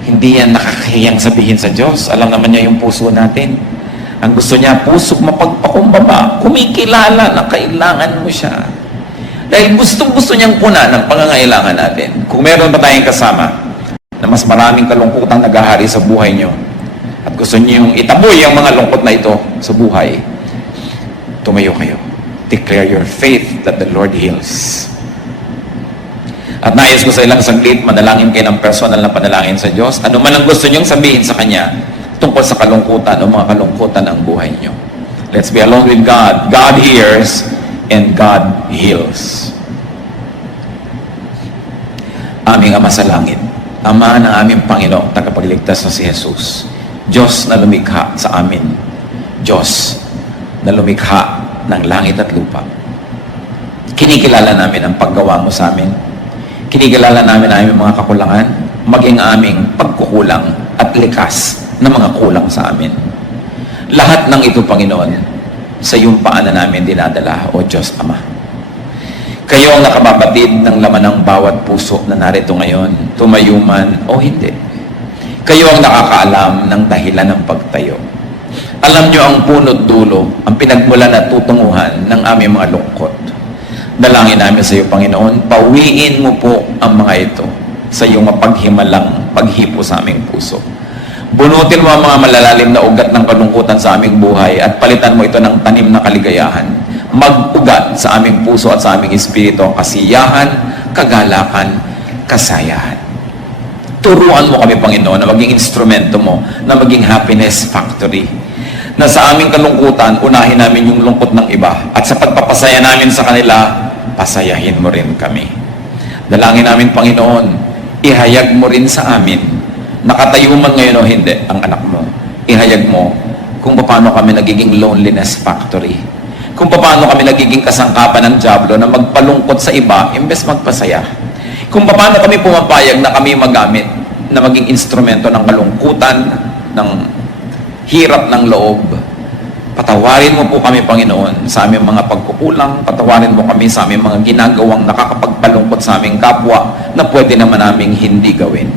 Hindi yan nakakahiyang sabihin sa Diyos. Alam naman niya yung puso natin. Ang gusto niya, puso mapagpakumbaba, kumikilala na kailangan mo siya. Dahil gustong-gusto niyang puna ng pangangailangan natin. Kung meron ba tayong kasama na mas maraming kalungkutang naghahari sa buhay niyo at gusto niyo yung itaboy ang mga lungkot na ito sa buhay, tumayo kayo. Declare your faith that the Lord heals. At nais ko sa ilang saglit, manalangin kayo ng personal na panalangin sa Diyos. Ano man ang gusto niyong sabihin sa Kanya tungkol sa kalungkutan o mga kalungkutan ng buhay niyo. Let's be alone with God. God hears and God heals. Aming Ama sa langit, Ama ng aming Panginoong tagapagligtas na si Jesus, Diyos na lumikha sa amin, Diyos na lumikha ng langit at lupa. Kinikilala namin ang paggawa mo sa amin. Kinikilala namin ang aming mga kakulangan, maging aming pagkukulang at likas na mga kulang sa amin. Lahat ng ito, Panginoon, sa iyong paanan namin dinadala, O Diyos Ama. Kayo ang nakababatid ng laman ng bawat puso na narito ngayon, tumayo man o hindi. Kayo ang nakakaalam ng dahilan ng pagtayo. Alam niyo ang punot dulo, ang pinagmulan at tutunguhan ng aming mga lungkot. Dalangin namin sa iyo, Panginoon, pawiin mo po ang mga ito sa iyong mapaghimalang paghipo sa aming puso. Bunutin mo ang mga malalalim na ugat ng kalungkutan sa aming buhay at palitan mo ito ng tanim na kaligayahan. Mag-ugat sa aming puso at sa aming espiritu ang kasiyahan, kagalakan, kasayahan. Turuan mo kami, Panginoon, na maging instrumento mo, na maging happiness factory. Na sa aming kalungkutan, unahin namin yung lungkot ng iba. At sa pagpapasaya namin sa kanila, pasayahin mo rin kami. Dalangin namin, Panginoon, ihayag mo rin sa amin, nakatayo man ngayon o hindi, ang anak mo. Ihayag mo kung paano kami nagiging loneliness factory. Kung paano kami nagiging kasangkapan ng dyablo na magpalungkot sa iba, imbes magpasaya. Kung paano kami pumapayag na kami magamit na maging instrumento ng kalungkutan, ng hirap ng loob. Patawarin mo po kami, Panginoon, sa aming mga pagkukulang. Patawarin mo kami sa aming mga ginagawang nakakapagpalungkot sa aming kapwa na pwede naman naming hindi gawin.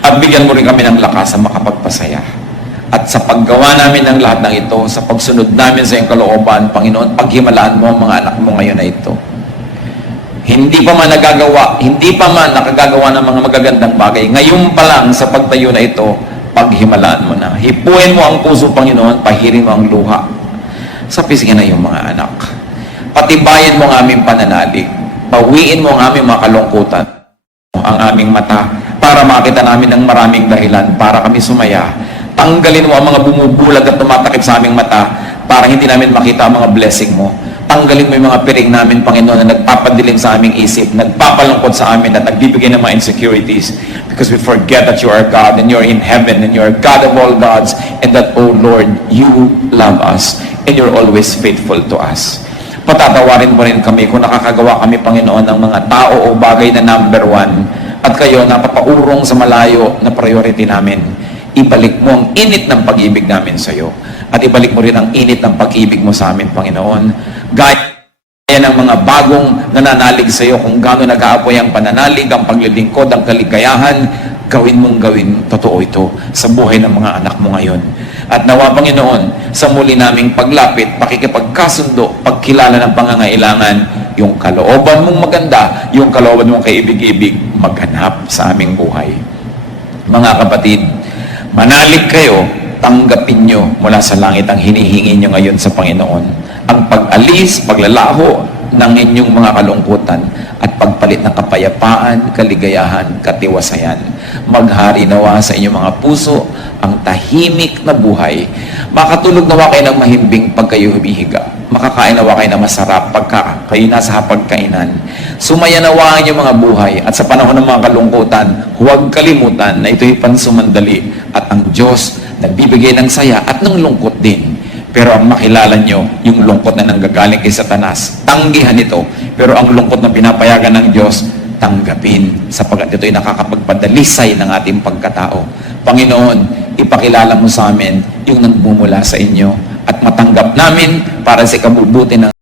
At bigyan mo rin kami ng lakas sa makapagpasaya. At sa paggawa namin ng lahat ng ito, sa pagsunod namin sa iyong kalooban, Panginoon, paghimalaan mo ang mga anak mo ngayon na ito. Hindi pa man nakagagawa ng mga magagandang bagay. Ngayon pa lang sa pagtayo na ito, paghimalaan mo na. Hipuin mo ang puso, Panginoon, pahirin mo ang luha sa pisngi na iyong mga anak. Patibayin mo ang aming pananalig. Pawiin mo ang aming mga kalungkutan, ang aming mata, para makita namin ng maraming dahilan para kami sumaya. Tanggalin mo ang mga bumubulag at tumatakip sa aming mata para hindi namin makita ang mga blessing mo. Tanggalin mo yung mga piring namin, Panginoon, na nagpapadilim sa aming isip, nagpapalungkot sa amin at nagbibigay ng mga insecurities, because we forget that you are God and you are in heaven and you are God of all gods, and that, oh Lord, you love us and you're always faithful to us. Patatawarin mo rin kami kung nakakagawa kami, Panginoon, ng mga tao o bagay na number one at kayo napapaurong sa malayo na priority namin. Ibalik mo ang init ng pag-ibig namin sa iyo at ibalik mo rin ang init ng pag-ibig mo sa amin, Panginoon. Gaya ng mga bagong nananalig sa iyo, kung gaano nag-aapoy ang pananalig, ang paglilingkod, ang kaligayahan, gawin mong gawin totoo ito sa buhay ng mga anak mo ngayon. At nawa, Panginoon, sa muli naming paglapit, pakikipagkasundo, pagkilala ng pangangailangan, yung kalooban mong maganda, yung kalooban mong kaibig-ibig, maghanap sa aming buhay. Mga kapatid, manalig kayo, tanggapin nyo mula sa langit ang hinihingi nyo ngayon sa Panginoon. Ang pag-alis, paglalaho ng inyong mga kalungkutan at pagpalit ng kapayapaan, kaligayahan, katiwasayan. Maghari nawa sa inyong mga puso ang tahimik na buhay. Makatulog nawa kayo ng mahimbing pag kayo humihiga. Makakain nawa kayo na masarap pagka kayo nasa hapagkainan. Sumaya nawa ang inyong mga buhay at sa panahon ng mga kalungkutan, huwag kalimutan na ito'y pansumandali at ang Diyos nagbibigay ng saya at ng lungkot din. Pero ang makilala nyo, yung lungkot na nanggagaling kay Satanas, tanggihan ito. Pero ang lungkot na pinapayagan ng Diyos, tanggapin, sapagkat ito'y nakakapagpadalisay ng ating pagkatao. Panginoon, ipakilala mo sa amin yung nagmumula sa inyo at matanggap namin para sa ikabubuti ng